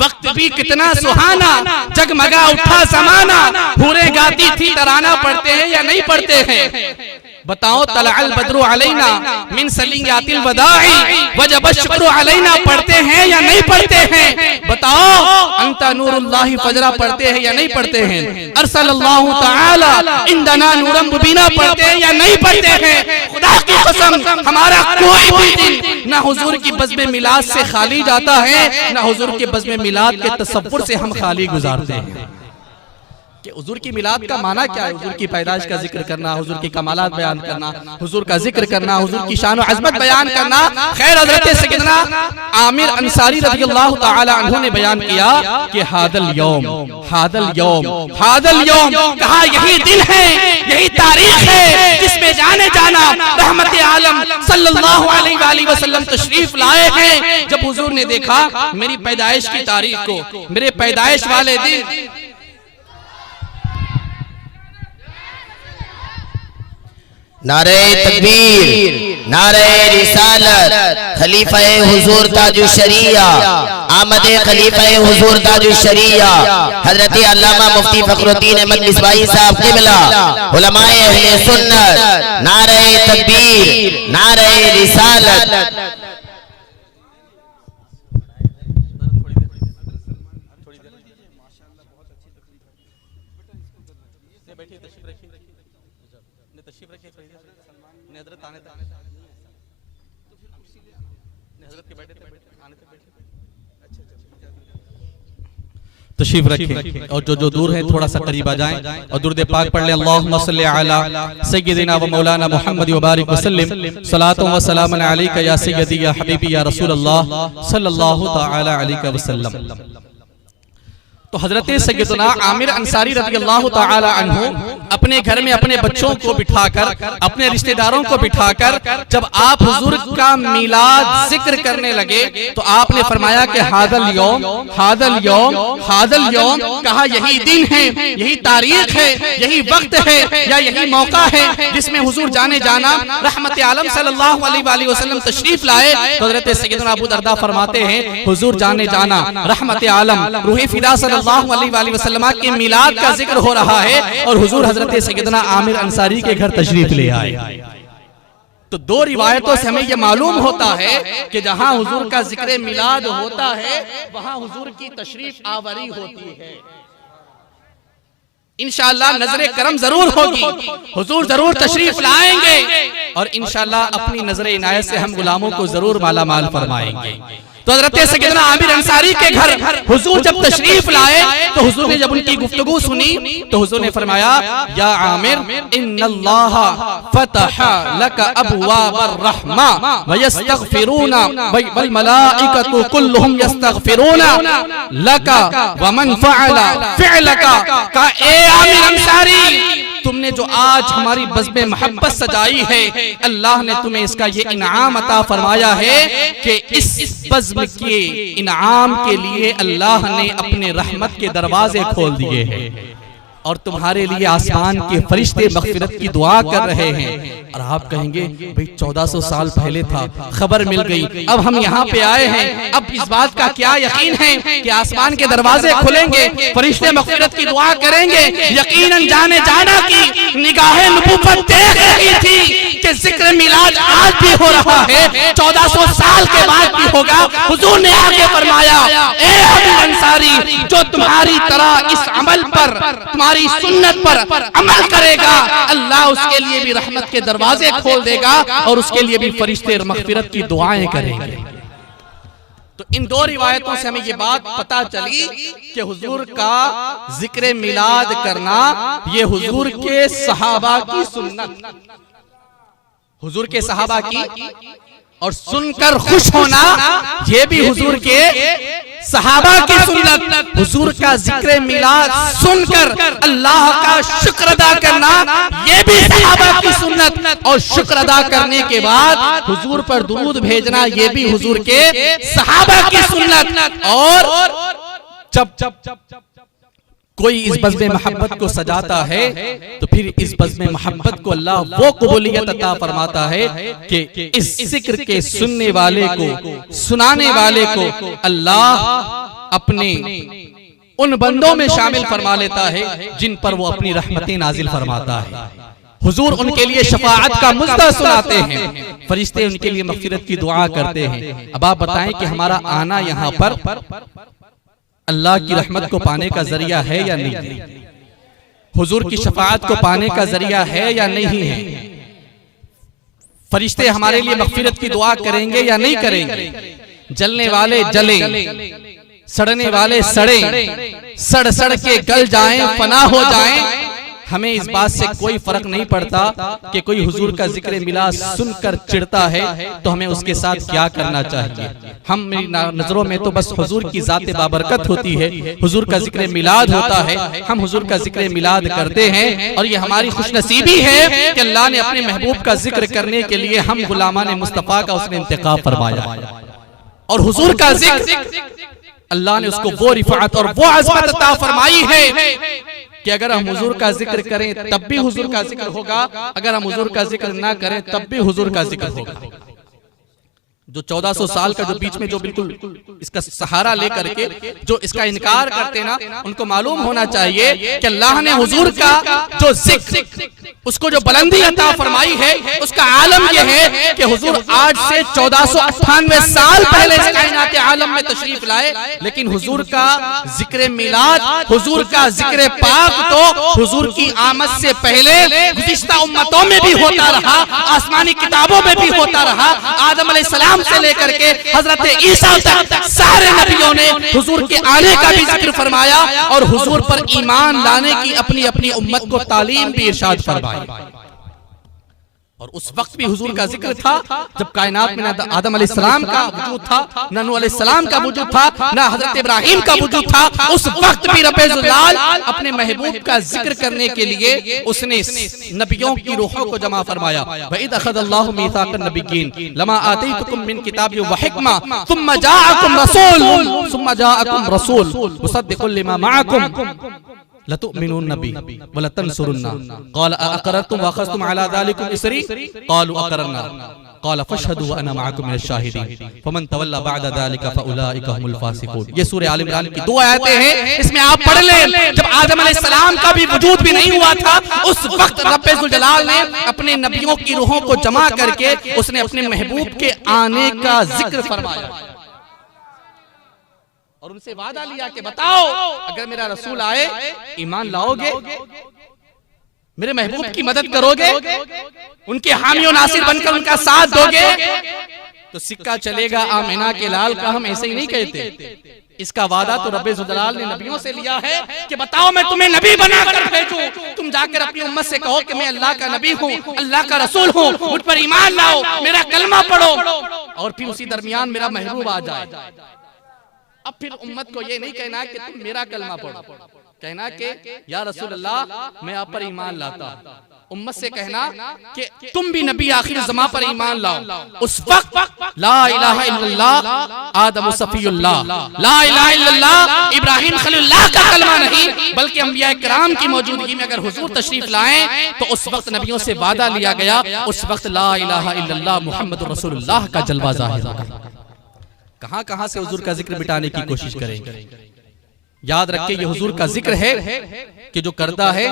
वक्त भी कितना सुहाना, जगमगा उठा समाना, हूरें गाती थी तराना, पढ़ते हैं या नहीं पढ़ते हैं? बताओ, तलअल बद्रु अलैना मिन सलियातिल वदाई वजब शुक्र अलैना, पढ़ते हैं या नहीं पढ़ते हैं? बताओ, अंता नूरुल्लाहि फजरा पढ़ते हैं या नहीं पढ़ते हैं? अरसलल्लाहु तआला इंदना नूरम मुबीना, पढ़ते हैं या नहीं पढ़ते हैं? खुदा की कसम, हमारा कोई भी दिन ना हुजूर की बज़्म मिलाद से खाली जाता है, ना हुजूर के बज़्म मिलाद के तसव्वुर से हम खाली गुजारते हैं। कि हुजूर की मिलाद का माना क्या है? हुजूर की पैदाइश का जिक्र करना, हुजूर की कमालात बयान करना, हुजूर का जिक्र करना, हुजूर की शान और अज़मत बयान करना। खैर, हज़रत सैयदना आमिर अंसारी रज़ियल्लाहु ताला अन्हु ने बयान किया कि हादल यौम, हादल यौम, हादल यौम, कहा यही दिन है, यही तारीख है जिसमें जाने जाना रहमत आलम सल्लल्लाहु अलैहि वसल्लम तशरीफ लाए हैं। जब हुजूर ने देखा मेरी पैदाइश की तारीख को, मेरे पैदाइश वाले दिन, नारे तकबीर, नारे रिसालत, खलीफा हुजूर ताजुश शरिया, आमद खलीफा हुजूर ताजुश शरिया हजरत अल्लामा मुफ्ती फखरुद्दीन अहमद मिसबाही साहब क़िबला, उलमाए अहले सुन्नत, नारे तकबीर, नारे रिसालत। तशरीफ रखें और जो दूर है थोड़ा सा करीब आ जाएं और दुरूद पाक पढ़ लें। अल्लाहुम्मा सल्लि अला सय्यिदिना व मौलाना मुहम्मद व बारिक वसल्लम, सलातु व सलामुन अलैका या सय्यदी या हबीबी या रसूल अल्लाह सल्लल्लाहु तआला अलैहि वसल्लम। तो हजरत सैयदना आमिर अंसारी रज़ियल्लाहु ताला अन्हु अपने घर में अपने बच्चों को बिठाकर, अपने रिश्तेदारों को बिठाकर जब आप हुजूर का मिलाद जिक्र करने लगे तो आपने फरमाया कि हादल यौम, हादल यौम, हादल यौम, कहा यही दिन है, यही तारीख है, यही वक्त है या यही मौका है जिसमें हुजूर जाने जाना रहमत आलम सल्लल्लाहु अलैहि वसल्लम तशरीफ लाए। तो हजरत सैयदना अबू दरदा फरमाते हैं हुजूर जाने जाना रहमत आलम रूह फिदा सल्लल्लाहु अलैहि वसल्लम के मिलाद का जिक्र हो रहा है और हुजूर हजरत सैयदना आमिर अंसारी के घर तशरीफ ले आए। तो दो रिवायतों से हमें यह मालूम होता है कि जहां हुजूर का जिक्र मिलाद होता है वहां हुजूर की तशरीफ आवरी होती है। इंशाअल्लाह नजरे करम जरूर होगी, हुजूर जरूर तशरीफ लाएंगे और इंशाअल्लाह अपनी नजरे इनायत से हम गुलामों को जरूर माला माल फरमाएंगे। तो हज़रत सैयदना आमिर अंसारी के घर हुजूर जब तशरीफ लाए तो हुजूर ने जब उनकी गुफ्तगू सुनी तो हुजूर ने फरमाया या आमिर इन्नल्लाह फतहा लक अबवाबर रहमा व यस्तगफिरूना वल मलाइकतु कुल्लुहुम यस्तगफिरूना लक व मन फअला फिअलका। का ए आमिर अंसारी, तुमने जो आज हमारी बज़्म मोहब्बत सजाई है अल्लाह ने तुम्हें इसका ये इनाम अता फरमाया है कि इस बज़्म के इनाम के लिए अल्लाह ने अपने रहमत के दरवाजे खोल दिए हैं और तुम्हारे लिए आसमान के फरिश्ते मग़फ़िरत की दुआ कर रहे हैं। और आप कहेंगे भाई 1400 साल पहले था, खबर मिल गई, अब हम यहाँ पे आए हैं, अब इस बात का क्या यकीन है कि आसमान के दरवाजे खुलेंगे, फरिश्ते मग़फ़िरत की दुआ करेंगे? यकीनन जाने जाना की निगाहे नबूवत देख रही थी कि जिक्र मिलाद आज भी हो रहा है, 1400 साल के बाद भी होगा। हुजूर ने आगे फरमाया ए आमिर अंसारी, जो तुम्हारी तरह इस अमल पर, तुम्हारी सुन्नत पर अमल करेगा अल्लाह उसके लिए भी रहमत के दरवाजे खोल देगा और उसके लिए भी फरिश्ते मग़फ़िरत की दुआएं करेंगे। तो इन दो रिवायतों से हमें ये बात पता चली कि हुजूर का जिक्र मिलाद करना ये हुजूर के सहाबा की सुन्नत, हुजूर के सहाबा की, और सुनकर खुश होना ये भी हुजूर के सहाबा की सुन्नत। हुजूर का जिक्र मिलाद सुनकर अल्लाह का शुक्र अदा करना ये भी सहाबा की सुन्नत, और शुक्र अदा करने के बाद हुजूर पर दुरूद भेजना ये भी हुजूर के सहाबा की सुन्नत। और जब कोई इस बज़्म मोहब्बत को सजाता है तो फिर इस बज़्म मोहब्बत को अल्लाह वो कबूलियत अता फरमाता है कि इस जिक्र के सुनने वाले को, सुनाने वाले को अल्लाह अपने उन बंदों में शामिल फरमा लेता है जिन पर वो अपनी रहमतें नाजिल फरमाता है। हुजूर उनके लिए शफाअत का मुज़्दा सुनाते हैं, फरिश्ते उनके लिए मग़फ़िरत की दुआ करते हैं। अब आप बताएं कि हमारा आना यहाँ पर अल्लाह की रहमत को पाने का जरिया है या नहीं? हुजूर की शफाअत को पाने का जरिया है या नहीं है? फरिश्ते हमारे लिए मग़फ़िरत की दुआ करेंगे या नहीं करेंगे? जलने वाले जले, सड़ने वाले सड़े, सड़ सड़ के गल जाएं, फना हो जाएं, हमें इस बात से कोई फर्क नहीं पड़ता कि कोई हुजूर का जिक्र मिलाद सुनकर चिढ़ता है तो हमें उसके साथ क्या करना चाहिए। हम मेरी नजरों में तो बस हुजूर की जाते बाबरकत होती है, हुजूर का जिक्र मिलाद होता है, हम हुजूर का जिक्र मिलाद करते हैं और ये हमारी खुशनसीबी है कि अल्लाह ने अपने महबूब का जिक्र करने के लिए हम गुलामान मुस्तफ़ा का उसने इंतखाब फरमाया। और हुजूर का जिक्र अल्लाह ने उसको वो रिफाअत और वो अज़मत अता फरमाई है कि अगर हम हुजूर का जिक्र करें तब भी हुजूर का जिक्र होगा, अगर हम हुजूर का जिक्र ना करें तब भी हुजूर का जिक्र होगा। जो 1400 साल का जो बीच में जो बिल्कुल इसका सहारा लेकर के जो इसका इनकार करते ना, उनको मालूम होना चाहिए कि अल्लाह ने हुजूर का जो जिक्र उसको जो बुलंदी अता फरमाई है, उसका आलम यह है कि हुजूर आज से 1498 साल पहले इस कायनात आलम में तशरीफ लाए, लेकिन हुजूर का जिक्र मिलाद, हुजूर का जिक्र पाक तो हुजूर की आमद से पहले गुज़िश्ता उम्मतों में भी होता रहा, आसमानी किताबों में भी होता रहा। आदम अलैहिस्सलाम से लेकर के हजरत ईसा तक सारे नबियों ने हुजूर के आने का भी जिक्र फरमाया और हुजूर पर ईमान लाने की अपनी अपनी उम्मत को तालीम भी इरशाद फरमाई। और उस वक्त भी हुजूर का जिक्र था जब कायनात में ना आदम अलैहिस्सलाम का वजूद था, ना नूह अलैहिस्सलाम का वजूद था, ना हजरत इब्राहिम का वजूद था। उस वक्त भी रब्बे ज़ुल्लाल अपने महबूब का जिक्र करने के लिए उसने नबियों की रूहों को जमा फरमाया। वइद अख़ज़ल्लाहु मीसाक़न नबिय्यीन लमा आतैतुकुम मिन किताबिन व हिकमा सुम्मा जाअकुम रसूल मुसद्दिक़ुन लिमा मअकुम लतुमिनुन नबी व लतंसुरुन्ना क़ाल अअक़ररतुम व अख़ज़्तुम अला ज़ालिकुम इसरी क़ालू अक़ररना क़ाल फ़शहदू व अना मअकुम मिनश शाहिदीन फ़मन तवल्ला बअद ज़ालिका फ़उलाइका हुमुल फ़ासिक़ून। ये सूरह आल इमरान की 2 आयतें हैं, इसमें आप पढ़ लें। जब आदम अलैहिस्सलाम का भी वजूद भी नहीं हुआ था, उस वक्त रब्बे ज़ुल जलाल ने अपने नबियों की रूहों को जमा करके उसने अपने महबूब के आने का जिक्र फरमाया और उनसे वादा लिया कि बताओ अगर मेरा रसूल आए ईमान लाओगे, मेरे महबूब की मदद करोगे, उनके हामी और नासिर बनकर उनका साथ दोगे तो सिक्का चलेगा आमिना के लाल का। हम ऐसे ही नहीं कहते, इसका वादा तो रब्बे ज़ुल जलाल ने नबियों से लिया है कि बताओ मैं तुम्हें नबी बनाकर भेजूं, तुम जाकर अपनी उम्मत से कहो कि मैं अल्लाह का नबी हूँ, अल्लाह का रसूल हूँ, मुझ पर ईमान लाओ, मेरा कलमा पढ़ो और फिर उसी दरमियान मेरा महबूब आ जाए। अब फिर उम्मत को ये नहीं कहना कि तुम मेरा कलमा पढ़ो, कहना कि या रसूल अल्लाह मैं आप पर ईमान लाता हूं। उम्मत से कहना कि तुम भी नबी आखिर ज़मां पर ईमान लाओ। उस वक्त ला इलाहा इल्लल्लाह आदम सफीउल्लाह, ला इलाहा इल्लल्लाह इब्राहिम खलीलुल्लाह का कलमा नहीं, बल्कि अंबिया किराम की मौजूदगी में अगर हुजूर तशरीफ लाएं तो उस वक्त नबियों से वादा लिया गया, उस वक्त ला इलाहा इल्लल्लाह मुहम्मदुर रसूलुल्लाह का जलवा ज़ाहिर होगा। कहां कहां से हुजूर का जिक्र मिटाने की कोशिश करेंगे। याद रखिए ये हुजूर का जिक्र है कि जो करता है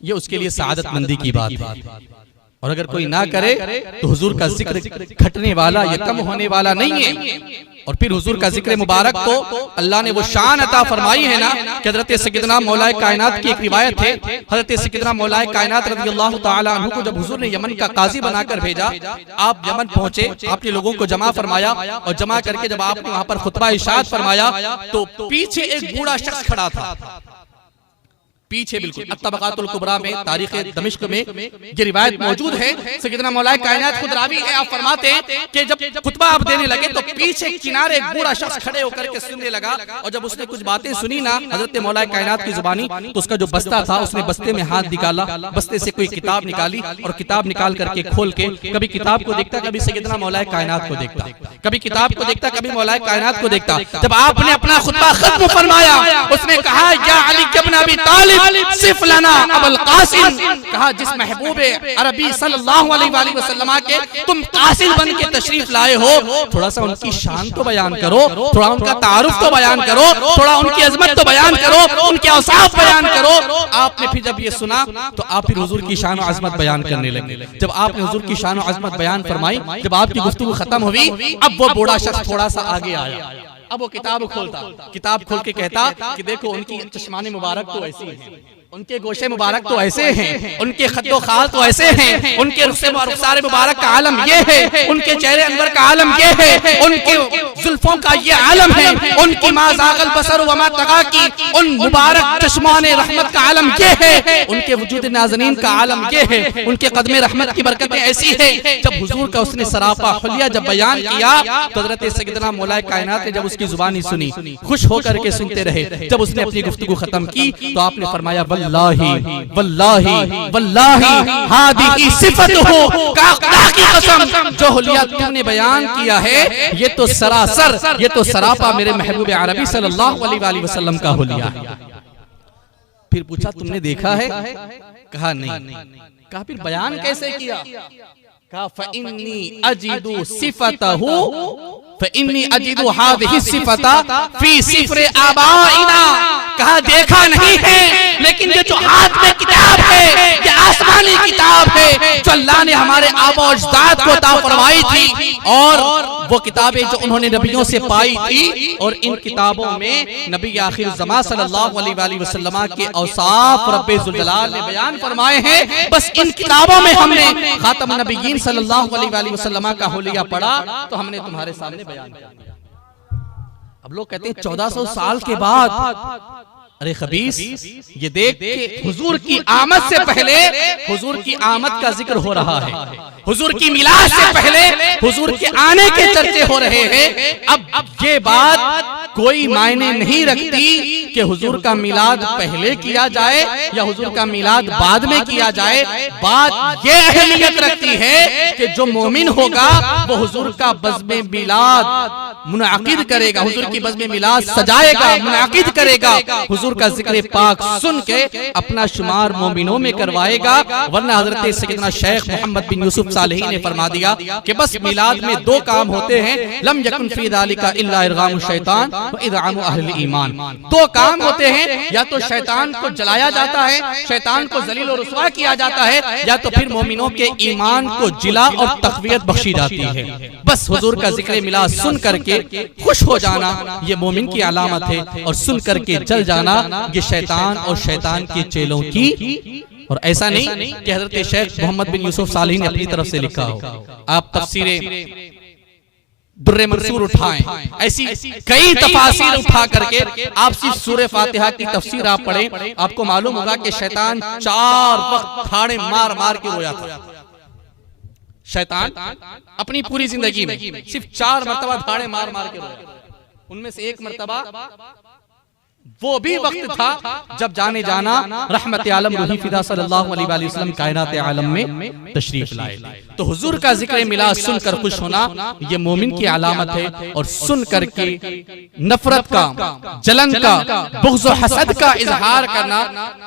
ये उसके लिए सआदतमंदी की बात है, और अगर कोई ना करे तो हुजूर का जिक्र घटने वाला या कम होने वाला नहीं है। और फिर हुजूर का जिक्र मुबारक को अल्लाह ने वो शान अता फरमाई है ना कि हज़रत सय्यदना मौलाए कायनात की एक रिवायत है, हज़रत सय्यदना मौलाए कायनात रज़ियल्लाहु ताला अन्हु को जब हुजूर ने यमन का काजी बनाकर भेजा, आप यमन पहुंचे, आपने लोगों को जमा फरमाया और जमा करके जब आपने वहां पर खुतबा इरशाद फरमाया तो पीछे एक बूढ़ा शख्स खड़ा था। पीछे बिल्कुल अत-तबक़ातुल कुबरा में तारीख़ दमिश्क में ये रिवायत मौजूद है। सैयदना मौलाए कायनात खुद रावी है, आप फरमाते हैं कि जब खुतबा आप देने लगे तो पीछे किनारे एक बूढ़ा शख्स खड़े होकर के सुनने लगा, और जब उसने कुछ बातें सुनी ना हजरत मौलाए कायनात की जुबानी, तो उसका जो बस्ता था उसने बस्ते में हाथ निकाला, बस्ते से कोई किताब निकाली और किताब निकाल करके खोल के कभी किताब को देखता, कभी सैयदना मौलाए कायनात को देखता, कभी किताब को देखता, कभी मौलाए कायनात को देखता। जब आपने अपना खुतबा खत्म फरमाया, उसने कहा या अली इब्न अबी तालिब सिफ लना अबुल कासिम, कहा जिस महबूब अरबी सल्लल्लाहु अलैहि वसल्लम के तुम कासिम बन के तशरीफ लाए हो, थोड़ा सा उनकी शान तो बयान करो, थोड़ा उनका तारुफ तो बयान करो, थोड़ा उनकी अजमत तो बयान करो, उनके औसाफ बयान करो। आपने फिर जब ये सुना तो आप फिर हुजूर की शान और अजमत बयान करने लगे। जब आपने हुजूर की शान और अजमत बयान फरमाई, जब आपकी गुफ्तगू खत्म हुई, अब वो बूढ़ा शख्स थोड़ा सा आगे आया, अब वो किताब खोलता, किताब खोल के कहता कि देखो उनकी चश्माने मुबारक तो ऐसी है, उनके गोशे मुबारक तो ऐसे हैं, उनके खद्दो खाल तो ऐसे हैं, उनके रुखसारे मुबारक का आलम ये है, उनके चेहरे अनवर का आलम ये है, उनके जुल्फों का ये आलम है, उनकी मा ज़ाग़ल बसर व मा तग़ा की उन मुबारक चश्माने रहमत का आलम ये है, उनके वजूद नाज़नीन का आलम ये है, उनके कदमे रहमत की बरकतें ऐसी है। जब हुजूर का उसने सरापा हुलिया जब बयान किया तो हज़रत सैयदना मौलाए कायनात ने जब उसकी जुबानी सुनी, खुश होकर के सुनते रहे। जब उसने अपनी गुफ्तगू खत्म की तो आपने फरमाया वल्लाही वल्लाही वल्लाही हादिही सिफतुहु, का खुदा की कसम जो हुलिया तुमने बयान किया है ये तो सरासर, ये तो सरापा मेरे महबूब अरबी सल्लल्लाहु अलैहि वसल्लम का हुलिया है। फिर पूछा तुमने देखा है? कहा नहीं। कहा फिर बयान कैसे किया? कहा फइन्नी अजिदु सिफतहु, फइन्नी अजिदु हादिही सिफता फी सिफरे आबाइना। कहा देखा नहीं है, लेकिन ये जो हाथ में किताब है ये आसमानी किताब है जो अल्लाह ने हमारे आबा और अजदाद को अता फरमाई थी, और वो किताबें जो उन्होंने नबियों से पाई थी, और इन किताबों में नबी आखिर ज़मां सल्लल्लाहु अलैहि वसल्लम के औसाफ रब्बे ज़ुल जलाल ने बयान फरमाए हैं। बस इन किताबों में हमने खातमुन नबिय्यीन सल्लल्लाहु अलैहि वसल्लम का हुलिया पढ़ा तो हमने तुम्हारे सामने बयान किया। अब लोग कहते हैं 1400 साल के बाद, अरे खबीस ये देख के हुजूर की आमद से पहले हुजूर की आमद का जिक्र हो रहा है, हुजूर की मिलाद से पहले हुजूर के आने के चर्चे हो रहे हैं। अब ये बात कोई मायने नहीं रखती कि हुजूर का मिलाद पहले किया जाए या हुजूर का मिलाद बाद में किया जाए। बात ये अहमियत रखती है कि जो मोमिन होगा वो हुजूर का बज़्म मिलाद मुनाकिद करेगा, हुजूर की बज़्म मिलाद सजाएगा, मुनाकिद करेगा, हुजूर का जिक्र पाक सुन के अपना शुमार मोमिनों में करवाएगा। वरना हजरत सैयदना शेख मोहम्मद बिन यूसुफ सालेही ने फरमा दिया कि बस मिलाद में दो काम होते हैं, लम यकुन फी ज़ालिका इल्ला इरगामु शैतान व इदआमु अहल ईमान। दो काम होते हैं, या तो शैतान को जलाया जाता है, शैतान को जलील और रुसवा किया जाता है, या तो फिर मोमिनों के ईमान को जिला और तक़वियत बख्शी जाती है। बस हुजूर का जिक्र मिलाद सुन करके खुश हो जाना ये मोमिन की अलामत है, और सुन करके जल जाना ये शैतान और शैतान के चेलों की। और ऐसा नहीं कि हजरत शेख मोहम्मद बिन यूसुफ सालेही ने अपनी तरफ से लिखा हो। आप तफसीरे दुर्रे मंसूर उठाएं, ऐसी कई तफासीर उठा करके आप सिर्फ सूरे फातिहा की तफसीर आप पढ़ें, आपको मालूम होगा कि शैतान 4 वक्त ठाड़े मार मार के रोया था। शैतान अपनी पूरी जिंदगी में सिर्फ 4 मरतबा धाड़े मार मार के रोया। उनमें से एक मरतबा वो भी वक्त था जब जाने जाना रहमत आलम रूही फिदा सल्लल्लाहु अलैहि वसल्लम कायनात आलम में तशरीफ लाए। तो हुजूर का जिक्र मिलाद सुनकर खुश होना ये मोमिन की अलामत है, और सुन करके नफरत का, जलन का, बुग़्ज़ और हसद का इजहार करना,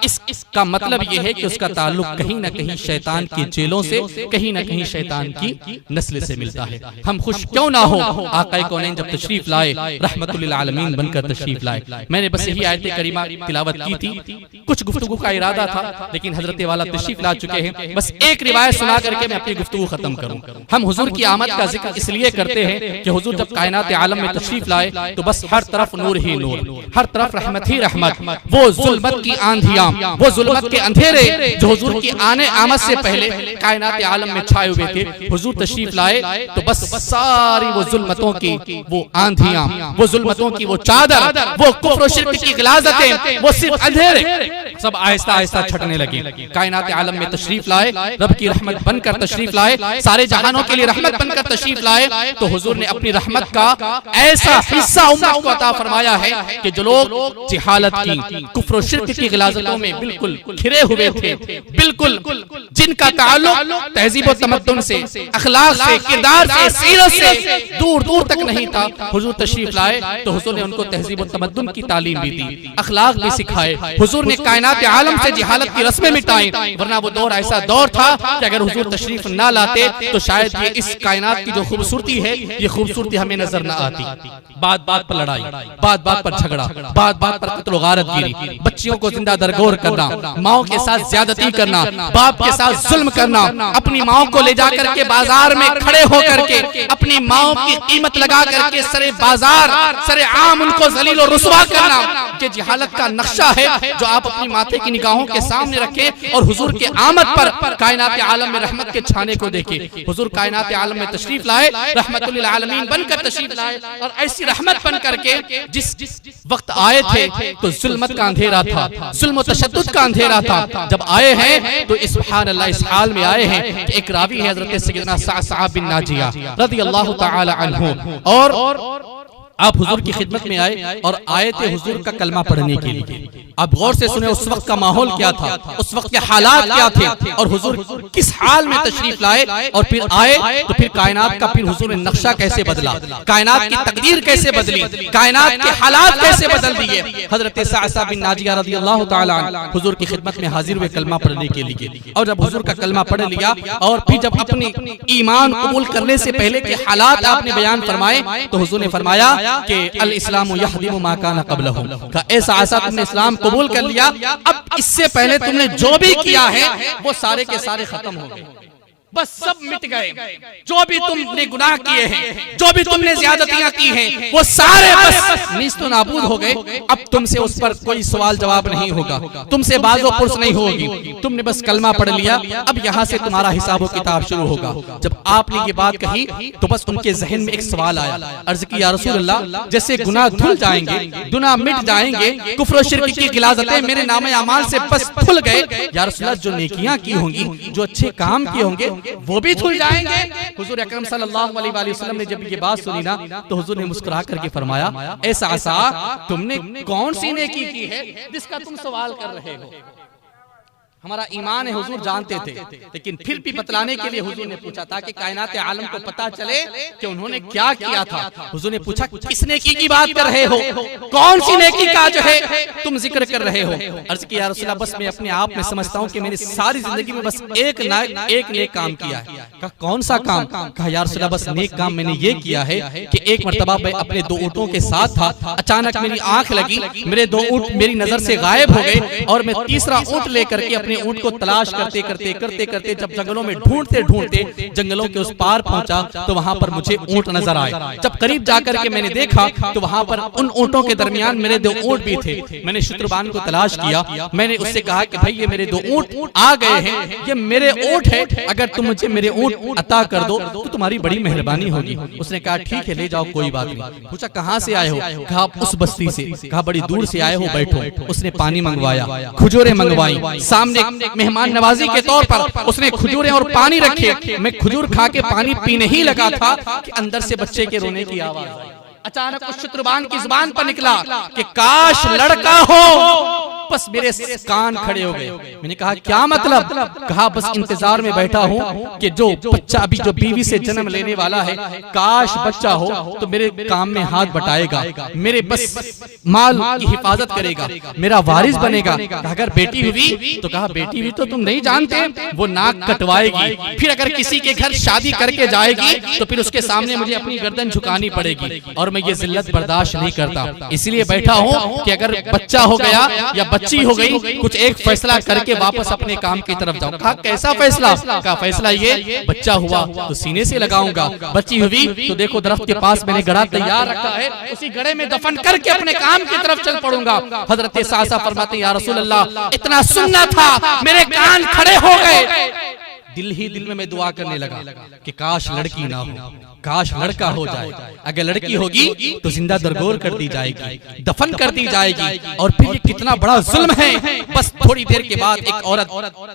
इसका मतलब ये है कि उसका ताल्लुक कहीं ना कहीं शैतान के चेलों से, कहीं ना कहीं शैतान की नस्ल से मिलता है। हम खुश क्यों ना हो, आक़ाए कौनैन जब तशरीफ लाए, रहमतुल लिल आलमीन बनकर तशरीफ लाए। मैंने बस यही आयत करीमा तिलावत की थी, कुछ गुफ्तगू का इरादा था, लेकिन हजरत वाला तशरीफ ला चुके हैं। बस एक रिवायत सुना करके मैं अपनी गुफ्तगू खत्म करूं। हम हुजूर की आमद का जिक्र इसलिए करते हैं कि हुजूर जब कायनात आलम में तशरीफ लाए तो बस हर तरफ नूर ही नूर, हर तरफ रहमत ही रहमत। वो जुल्मत की आंधियां, वो जुल्मत के अंधेरे जो हुजूर की आने आमद से पहले कायनात आलम में छाए हुए थे, हुजूर तशरीफ लाए तो बस सारी वो जुल्मतों की वो आंधियां, वो जुल्मतों की वो चादर, वो कुफ्र और शिर्क की गिलाज़तें, वो सिर्फ अंधेरे सब आहिस्ता आहिस्ता छटने लगे। कायनात आलम में तशरीफ लाए, रब की रहमत बनकर तशरीफ लाए, सारे जहानों के लिए रहमत बनकर तशरीफ लाए। तो हुजूर ने अपनी रहमत का ऐसा हिस्सा उम्मत को अता फरमाया है कि जो लोग जिहालत की, कुफ्र और शिर्क की गिलाजतों में बिल्कुल घिरे हुए थे, बिल्कुल जिनका ताल्लुक तहजीब और तमद्दुन से, अखलाक से, किरदार से, सीरत से दूर दूर तक नहीं था, हुजूर तशरीफ लाए तो हुजूर ने उनको तहजीब और तमद्दुन की तालीम भी दी, अखलाक भी सिखाए। हुजूर ने कायनात आलम से जिहालत की रस्में मिटाई, वरना वो दौर ऐसा दौर था कि अगर हुजूर तशरीफ ना लाते तो शायद ये इस कायनात की जो खूबसूरती है, ये खूबसूरती हमें नजर ना आती। बात बात पर लड़ाई, बात बात पर झगड़ा, बात बात पर कत्ल गारत गिरी, बच्चियों को जिंदा दरगोर करना, माओ के साथ ज्यादती करना, बाप के साथ जुल्म करना, अपनी माओ को ले जाकर के बाजार में खड़े होकर के अपनी माओ की कीमत लगा करके सरे बाजार, सरे आम उनको जलील और रुसवा करना, कि जिहालत का नक्शा है जो आप अपनी माथे की निगाहों के सामने रखें और हुजूर के आमद पर कायनात आलम में रहमत के छाने को देखें। हुजूर कायनात आलम में तशरीफ लाए, रहमतुल लिल आलमीन बनकर तशरीफ लाए, और ऐसी रहमत बन करके जिस वक्त आए थे तो जुल्मत का अंधेरा था, जुल्म और तशद्दुद का अंधेरा था। जब आए हैं तो सुभान अल्लाह इस हाल में आए हैं कि एक रावी है हजरत सैयदना सअद बिन नाजिया रदियल्लाहु तआला अन्हु, और आप हुजूर की खिदमत में आए और आए थे हुजूर का कलमा पढ़ने के लिए। आप गौर से सुने उस वक्त का माहौल क्या था, उस वक्त के हालात क्या थे, और हुजूर किस हाल में तशरीफ लाए, और फिर आए तो फिर कायनात का फिर हुजूर ने नक्शा कैसे बदला, कायनात की तकदीर कैसे बदली, कायनात के हालात कैसे बदल दिए। हजरत सअद बिन नाजिया रदियल्लाहु तआला अन्हु हुजूर की खिदमत में हाजिर हुए कलमा पढ़ने के लिए, और जब हुजूर का कलमा पढ़ लिया और फिर जब अपनी ईमान कबूल करने से पहले के हालात आपने बयान फरमाए तो हुजूर ने फरमाया कि अल इस्लामु यहदिमु मा काना क़ब्लहु, का ऐसा आसा तुमने इस्लाम कबूल कर लिया, अब इससे पहले तुमने जो भी किया है वो सारे के सारे खत्म हो गए, बस सब मिट गए। जो भी तुमने गुनाह किए हैं, जो भी तुमने ज्यादतियां की हैं, वो सारे बस नीस्तो नाबूद हो गए। अब तुमसे उस पर कोई सवाल जवाब नहीं होगा, तुमसे बाजो पुर्स नहीं होगी, तुमने बस कलमा पढ़ लिया, अब यहाँ से तुम्हारा हिसाब किताब शुरू होगा। जब आपने ये बात कही तो बस उनके जहन में एक सवाल आया, अर्ज की या रसूल अल्लाह, जैसे गुनाह धुल जाएंगे, गुनाह मिट जाएंगे, कुफ्र और शिर्क की गिलाजतें मेरे नामे अमाल से बस धुल गए, या रसूल अल्लाह जो नेकियां की होंगी, जो अच्छे काम किए होंगे वो भी धुल जाएंगे। हुजूर अकरम सल्लल्लाहु अलैहि वसल्लम ने जब ये बात सुनी ना तो हुजूर ने मुस्कुरा करके फरमाया, ऐसा आसा तुमने कौन सी नेकी की है जिसका तुम सवाल कर रहे हो। हमारा ईमान है हुजूर जानते थे, लेकिन फिर भी बतलाने के लिए हुजूर ने पूछा ताकि कायनात आलम को पता चले कि उन्होंने क्या किया था। हुजूर ने पूछा किस नेकी की बात कर रहे हो, कौन सी नेकी का जो है तुम जिक्र कर रहे हो। अर्ज किया या रसूल अल्लाह, बस मैं अपने आप में समझता हूँ कि मैंने सारी जिंदगी में बस एक नेक काम किया है। कहा कौन सा काम? कहा या रसूल अल्लाह, बस नेक काम मैंने ये किया है कि एक मर्तबा मैं अपने 2 ऊँटों के साथ था, अचानक मेरी आंख लगी, मेरे 2 ऊँट मेरी नजर से गायब हो गए, और मैं तीसरा ऊँट लेकर के ऊंट को तलाश करते करते करते करते जब जंगलों में ढूंढते ढूंढते जंगलों के उस पार पहुंचा तो वहां पर मुझे ऊंट नजर आए। जब करीब जाकर के मैंने देखा तो वहां पर उन ऊंटों के दरमियान मेरे 2 ऊंट भी थे। मैंने शुत्रबान को तलाश किया, मैंने उससे कहा कि भाई ये मेरे 2 ऊंट आ गए हैं, ये मेरे ऊंट है, अगर तुम मुझे मेरे ऊंट अता कर दो तो तुम्हारी बड़ी मेहरबानी होगी। उसने कहा ठीक है ले जाओ कोई बात नहीं। पूछा कहां से आए हो? कहा उस बस्ती से। कहा बड़ी दूर से आए हो, बैठो। उसने पानी मंगवाया, खजूरें मंगवाई, सामने मेहमान नवाजी के तौर पर उसने खजूरें और पानी रखे। मैं खजूर खा के पानी पीने ही लगा था कि अंदर से बच्चे के रोने की आवाज आई। अचानक उस शुत्रबान की जुबान पर निकला कि काश लड़का हो। बस मेरे कान खड़े हो गए। मैंने कहा क्या मतलब? कहा बस इंतजार में बैठा हूँ कि जो बच्चा अभी जो बीवी से जन्म लेने वाला है, काश बच्चा हो तो मेरे काम में हाथ बटाएगा, मेरे बस माल की हिफाजत करेगा, मेरा वारिस बनेगा। अगर बेटी हुई तो कहा बेटी हुई तो तुम नहीं जानते, वो नाक कटवाएगी, फिर अगर किसी के घर शादी करके जाएगी तो फिर उसके सामने मुझे अपनी गर्दन झुकानी पड़ेगी, और मैं ये जिल्लत बर्दाश्त नहीं करता। इसलिए बैठा हूँ कि अगर बच्चा हो गया या बच्ची हो गई, कुछ एक फैसला करके वापस अपने काम की तरफ जाऊं। कहा कैसा फैसला? कहा फैसला ये, बच्चा हुआ तो सीने से लगाऊंगा, बच्ची हुई तो देखो दरख्त के पास मैंने गड़ा तैयार रखा है, उसी गड़े में दफन करके अपने काम की तरफ चल पड़ूंगा। हजरत सासा फरमाते या रसूल अल्लाह, इतना सुनना था मेरे कान खड़े हो गए। दिल ही दिल में मैं दुआ करने लगा कि काश लड़की ना हो, काश लड़का हो जाए। अगर लड़की होगी तो जिंदा दरगोर कर दी जाएगी, दफन कर दी जाएगी। और फिर ये कितना बड़ा जुल्म है। बस थोड़ी देर के बाद एक औरत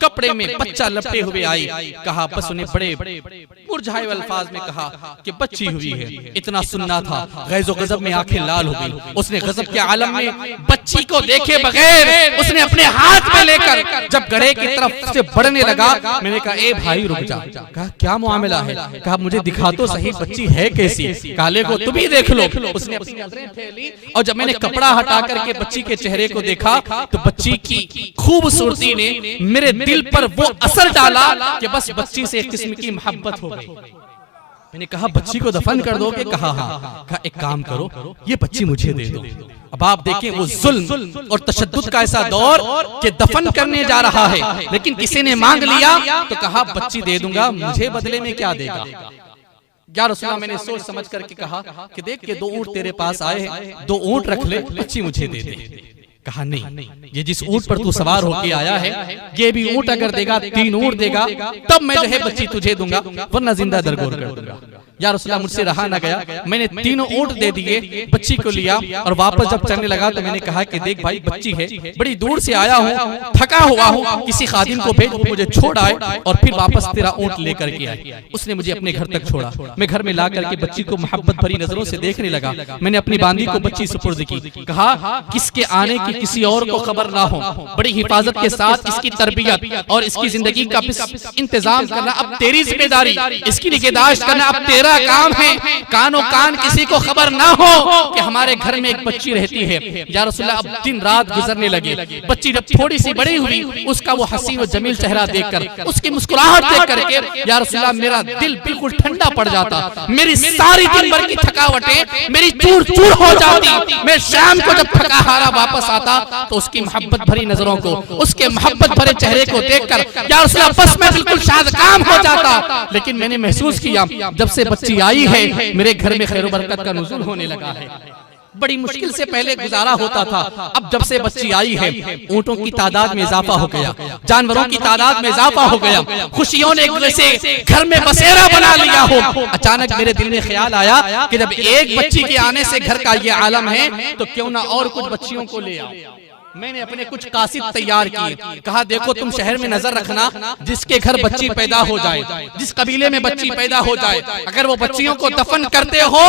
कपड़े में बच्चा लपटे हुए आई, कहा, बस उन्हें बड़े मुरझाए अल्फाज में कहा कि बच्ची हुई है। इतना सुनना था, गैज़ो गज़ब में आंखें लाल हो गई। उसने गज़ब के आलम में बच्ची को देखे बगैर उसने अपने हाथ में लेकर जब गड़े की तरफ से बढ़ने लगा, मैंने कहा, ए भाई रुक जा। कहा, क्या मामला है? कहा, मुझे दिखा तो सही बच्ची है कैसी। काले को तुम ही देख लो। उसने अपनी नजरें फेरी और जब मैंने कपड़ा हटा करके बच्ची के चेहरे को देखा तो बच्ची की खूबसूरती ने मेरे दिल पर वो असर डाला कि बस बच्ची से एक किस्म की मोहब्बत हो गई। मैंने कहा, बच्ची को दफन कर दोगे? कहा हाँ। कहा, एक काम करो, ये बच्ची मुझे दे दो। अब आप देखें वो जुल्म और तशद्दुद का ऐसा दौर कि दफन करने जा रहा है, लेकिन किसी ने मांग लिया तो कहा, बच्ची दे दूंगा, मुझे बदले में क्या देगा? या रसूलल्लाह, मैंने सोच समझ करके कहा कि देख के 2 ऊंट तेरे पास आए हैं, 2 ऊंट रख ले, बच्ची मुझे दे दे। कहा, नहीं, ये जिस ऊंट पर तू सवार होके आया है, ये भी ऊंट अगर देगा, 3 ऊंट देगा, तब मैं जो है बच्ची तुझे दूंगा, वरना जिंदा दरगोर कर दूंगा। या रसूलल्लाह, मुझसे रहा ना गया, मैंने 3 ऊंट दे दिए, बच्ची को लिया और वापस जब चलने लगा तो मैंने कहा कि देख भाई, बच्ची है, बड़ी दूर से आया हूँ, थका हुआ हूँ, किसी खादिम को भेज मुझे छोड़ आए और फिर वापस तेरा ऊंट लेकर के आए। उसने मुझे अपने घर तक छोड़ा। मैं घर में ला करके बच्ची को मोहब्बत भरी नजरों से देखने लगा। मैंने अपनी बांदी को बच्ची सुपुर्द की। कहा, किसके आने की किसी और को खबर ना हो, बड़ी हिफाजत के साथ इसकी तरबियत और इसकी जिंदगी का इंतजाम करना अब तेरी जिम्मेदारी, इसकी निगहदाश्त करना अब तेरा काम है। कानो कान किसी को खबर ना हो कि हमारे घर में एक बच्ची रहती है। या रसूलल्लाह, अब दिन रात गुजरने लगे। बच्ची जब थोड़ी सी बड़ी हुई, उसका वो हसीन और जमील चेहरा देखकर, उसकी मुस्कुराहट देख करके या रसूलल्लाह, मेरा दिल बिल्कुल ठंडा पड़ जाता। मेरी सारी दिन भर की थकावटें मेरी चूर चूर हो जाती। मैं शाम को जब थका हारा वापस आता तो उसकी मोहब्बत भरी नजरों को, उसके मोहब्बत भरे चेहरे को देखकर या रसूलल्लाह, बस मैं बिल्कुल शादकाम हो जाता। लेकिन मैंने महसूस किया, जब से बच्ची आई है, मेरे घर में खैर बरकत का नुज़ूल होने लगा है। बड़ी मुश्किल से पहले गुजारा होता था, अब जब से बच्ची आई है, ऊंटों की तादाद में इजाफा हो गया, जानवरों की तादाद में इजाफा हो गया, खुशियों ने जैसे घर में बसेरा बना लिया हो। अचानक मेरे दिल में ख्याल आया कि जब एक बच्ची के आने से घर का ये आलम है, तो क्यों ना और कुछ बच्चियों को ले आओ। मैंने अपने कुछ कासिद तैयार किए। कहा, देखो तुम शहर में नजर रखना, जिसके घर बच्ची पैदा हो जाए, जिस कबीले में बच्ची पैदा हो जाए, अगर वो बच्चियों को दफन करते हो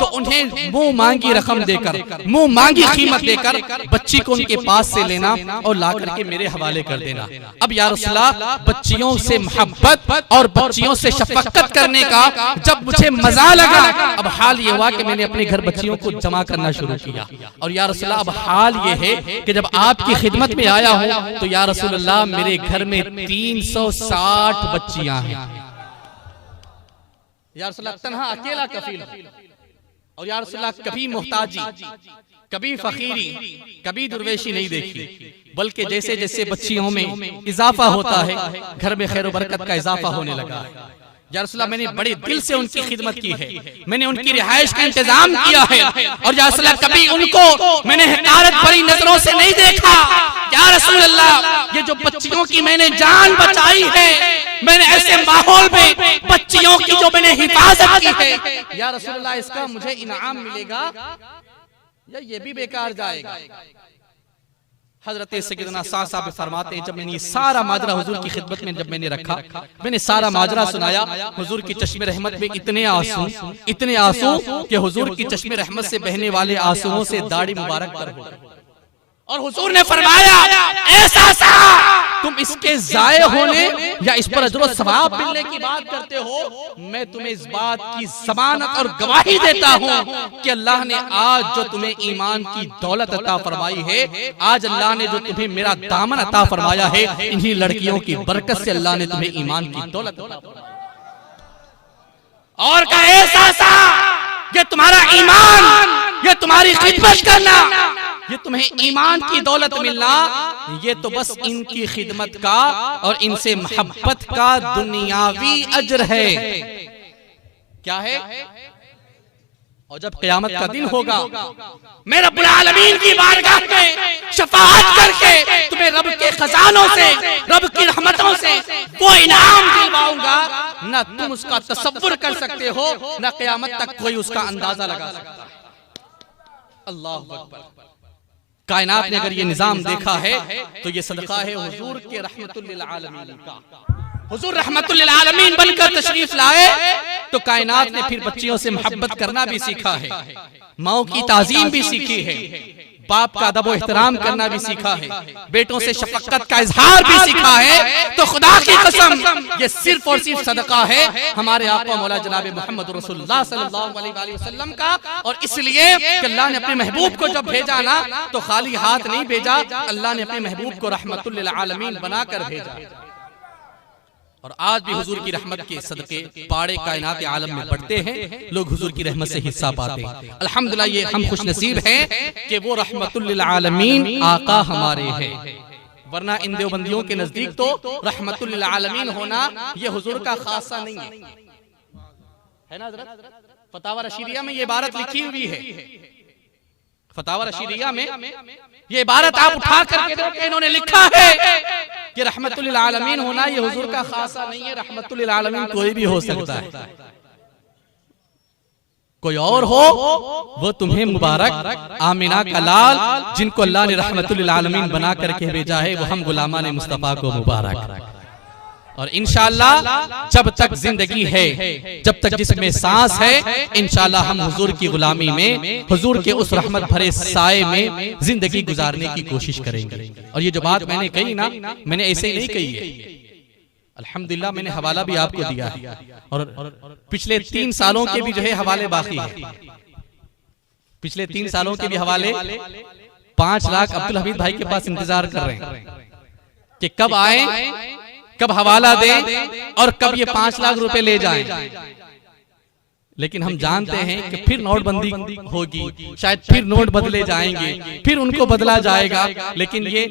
तो उन्हें मुंह मांगी रकम देकर, मुंह मांगी कीमत देकर बच्ची को उनके पास से लेना और ला करके मेरे हवाले कर देना। अब या रसूलल्लाह, बच्चियों से मोहब्बत और बच्चियों से शफकत करने का जब मुझे मजा लगा, अब हाल ये हुआ कि मैंने अपने घर बच्चियों को जमा करना शुरू किया। और या रसूलल्लाह, अब हाल ये है कि जब आपकी खिदमत में आया हूं तो या रसूलल्लाह, मेरे घर में 360 बच्चियां हैं। या रसूलल्लाह, तन्हा अकेला कफील, और या रसूलल्लाह, कभी मोहताजी, कभी फकीरी, कभी दुर्वेशी नहीं देखी, बल्कि जैसे जैसे बच्चियों में इजाफा होता है, घर में खैर बरकत का इजाफा होने लगा है। या रसूलल्लाह, मैंने बड़े दिल से उनकी खिदमत की है, मैंने उनकी रिहाइश का इंतजाम किया है। और या रसूलल्लाह, कभी उनको मैंने हकारत भरी नजरों से नहीं देखा। या रसूलल्लाह, ये जो बच्चियों की मैंने जान बचाई है, मैंने ऐसे माहौल में बच्चियों की जो मैंने हिफाजत की है, या रसूलल्लाह, इसका मुझे इनाम मिलेगा या ये भी बेकार जाएगा? हजरत सैयदना साहब फरमाते हैं, जब मैंने ये सारा माजरा हुजूर की खिदमत में जब मैंने रखा, मैंने सारा माजरा सुनाया, हुजूर की चश्मे रहमत में इतने आंसू कि हुजूर की चश्मे रहमत से बहने वाले आंसुओं से दाढ़ी मुबारक तर हो। और हुजूर ने फरमाया, ऐसा सा तुम इसके जाये होने या इस पर अजर सवाब मिलने की बात करते हो, मैं तुम्हें इस बात की जमानत और गवाही देता हूँ कि अल्लाह ने आज जो तुम्हें ईमान की दौलत अता फरमाई है, आज अल्लाह ने जो तुम्हें मेरा दामन अता फरमाया है, इन्हीं लड़कियों की बरकत से अल्लाह ने तुम्हें ईमान की दौलत अता फरमाई। और का ऐसा सा, ये तुम्हारा ईमान, ये तुम्हारी खिदमत करना, ये तुम्हें ईमान की दौलत मिलना, ये तो बस इनकी खिदमत का और इनसे मोहब्बत का दुनियावी अजर है। क्या है? और जब क़यामत का दिन होगा मैं रब्बुल आलमीन की बारगाह में शफाअत करके तुम्हें रब के खजानों से, रब की रहमतों से वो इनाम दिलवाऊंगा ना तुम उसका तसव्वुर कर सकते हो, ना क़यामत तक कोई उसका अंदाजा लगा सकता है। अल्लाहु अकबर। कायनात ने अगर ये निजाम देखा है तो ये सदका है हुजूर के रहमतुल लिल आलमीन का। हुजूर रहमतुल लिल आलमीन बनकर तशरीफ लाए तो कायनात ने फिर बच्चियों से मोहब्बत करना भी सीखा है, माओ की ताजीम भी सीखी है, बाप का अदब व एहतराम करना भी सीखा है, बेटों से शफकत का इजहार भी सीखा है। तो खुदा की कसम ये सिर्फ और सिर्फ सदका है हमारे आका मौला जनाब मोहम्मद रसूलुल्लाह सल्लल्लाहु अलैहि वसल्लम का। और इसलिए कि अल्लाह ने अपने महबूब को जब भेजा ना तो खाली हाथ नहीं भेजा, अल्लाह ने अपने महबूब को रहमतुल लिल आलमीन बनाकर भेजा। और आज भी हुजूर की रहमत के सदके पाड़े कायनात आलम में बढ़ते हैं, लोग हुजूर की रहमत से हिस्सा पाते हैं। अल्हम्दुलिल्लाह ये हम खुश नसीब हैं कि वो रहमतुल लिल आलमीन आका हमारे हैं, वरना इन देवबंदियों के नजदीक तो रहमतुल लिल आलमीन होना ये हुजूर का खासा नहीं है ना हज़रत? फतावा रशीदिया में ये इबारत लिखी हुई है, फतावा रशीदिया में ये इबारत आप उठा करके देखो, इन्होंने लिखा है कि रहमतुल लिल आलमीन होना ये हुजूर का खासा नहीं है, रहमतुल लिल आलमीन कोई भी हो सकता है, कोई और हो वो तुम्हें मुबारक। आमिना का लाल जिनको अल्लाह ने रहमतुल लिल आलमीन बना करके भेजा है वो हम गुलामान मुस्तफा को मुबारक। और इंशाअल्लाह जब तक जिंदगी है, जब तक जिसमें सांस है, इंशाअल्लाह हम हुजूर की गुलामी में, हुजूर के उस रहमत भरे साए में जिंदगी गुजारने की कोशिश करेंगे। और ये जो बात मैंने कही ना, मैंने ऐसे ही नहीं कही है, अल्हम्दुलिल्लाह मैंने हवाला भी आपको दिया है। और पिछले 3 सालों के भी जो है हवाले बाकी है, पिछले 3 सालों के भी हवाले 5 लाख अब्दुल हमीद भाई के पास इंतजार कर रहे हैं कि कब आए, कब हवाला दें और कब ये 5 लाख रुपए ले जाएं। लेकिन हम जानते हैं कि फिर नोटबंदी होगी, शायद फिर नोट बदले जाएंगे, फिर उनको बदला जाएगा, लेकिन ये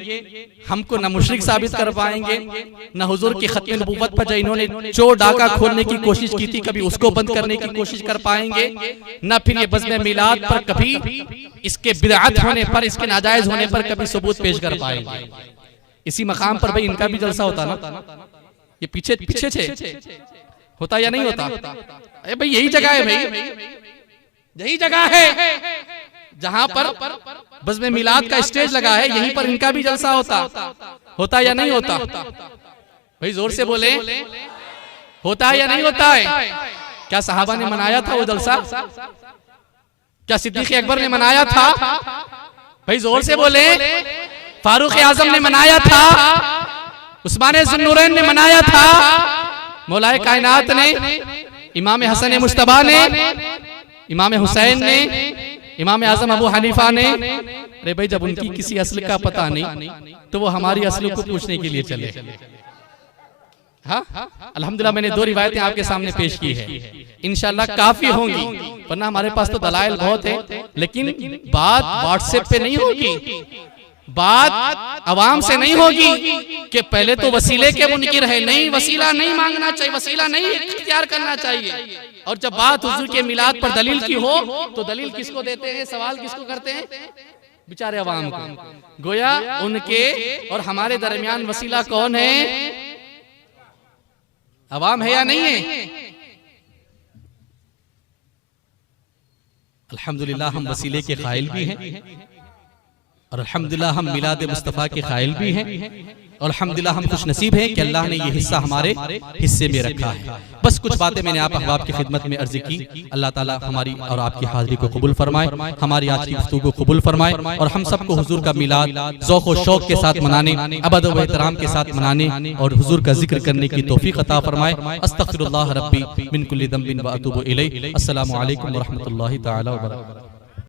हमको न मुशरिक साबित कर पाएंगे, न हुजूर की खत्म नबूवत पर जो इन्होंने चोर डाका खोलने की कोशिश की थी कभी उसको बंद करने की कोशिश कर पाएंगे, न फिर ये बज़्म मिलाद पर कभी इसके बिदअत होने पर, इसके नाजायज होने पर कभी सबूत पेश कर पाएंगे। इसी मकाम पर भाई इनका भी जलसा होता ना, ये पीछे पीछे थे, होता या नहीं होता? अरे भाई यही जगह है, भाई यही जगह है जहां पर बज़्म मिलाद का स्टेज लगा है, यहीं पर इनका भी जलसा होता या नहीं होता? भाई जोर से बोले, होता है या नहीं होता है? क्या सहाबा ने मनाया था वो जलसा? क्या सिद्दीक़ अकबर ने मनाया था? भाई जोर से बोले। फारूक आजम ने मनाया था, उस्मान ज़ुन्नूरैन ने मनाया था, मौलाए कायनात ने, इमाम हसन मुश्तबा ने, इमाम हुसैन ने, इमाम आजम अबू हनीफा ने। अरे भाई जब उनकी किसी असल का पता नहीं तो वो हमारी असल को पूछने के लिए चले। हाँ, अल्हम्दुलिल्लाह मैंने 2 रिवायतें आपके सामने पेश की है, इंशाअल्लाह काफी होंगी, वरना हमारे पास तो दलाइल बहुत है। लेकिन बात व्हाट्सएप पे नहीं होगी, बात अवाम से नहीं होगी कि पहले तो वसीले के मुनकिर है, नहीं वसीला नहीं मांगना चाहिए, वसीला नहीं इख्तियार करना चाहिए। और जब बात हुजूर के मिलाद पर दलील की हो तो दलील किसको देते हैं, सवाल किसको करते हैं? बेचारे अवाम को। गोया उनके और हमारे दरमियान वसीला कौन है? अवाम है या नहीं है? अल्हम्दुलिल्लाह हम वसीले के कायल भी हैं और अल्हम्दुलिल्लाह हम मिलाद मुस्तफ़ा के कायल भी हैं और अल्हम्दुलिल्लाह हम खुश नसीब हैं कि अल्लाह ने ये हिस्सा हमारे हिस्से में रखा है। बस कुछ बातें मैंने आप अहबाब की खिदमत में अर्ज की। अल्लाह ताला हमारी और आपकी हाजिरी को कबूल फरमाए, हमारी आज की गुफ्तगू को कबूल फरमाए और हम सबको हुजूर का मिलाद ज़ौक़ व शौक़ के साथ मनाने, अदब व एहतराम के साथ मनाने और हुजूर का जिक्र करने की तौफीक अता फरमाए। अस्तग़फिरुल्लाह रब्बी मिन कुल्लि ज़ंबिन व अतूबु इलैह। अस्सलामु अलैकुम व रहमतुल्लाहि तआला व बरकातहू।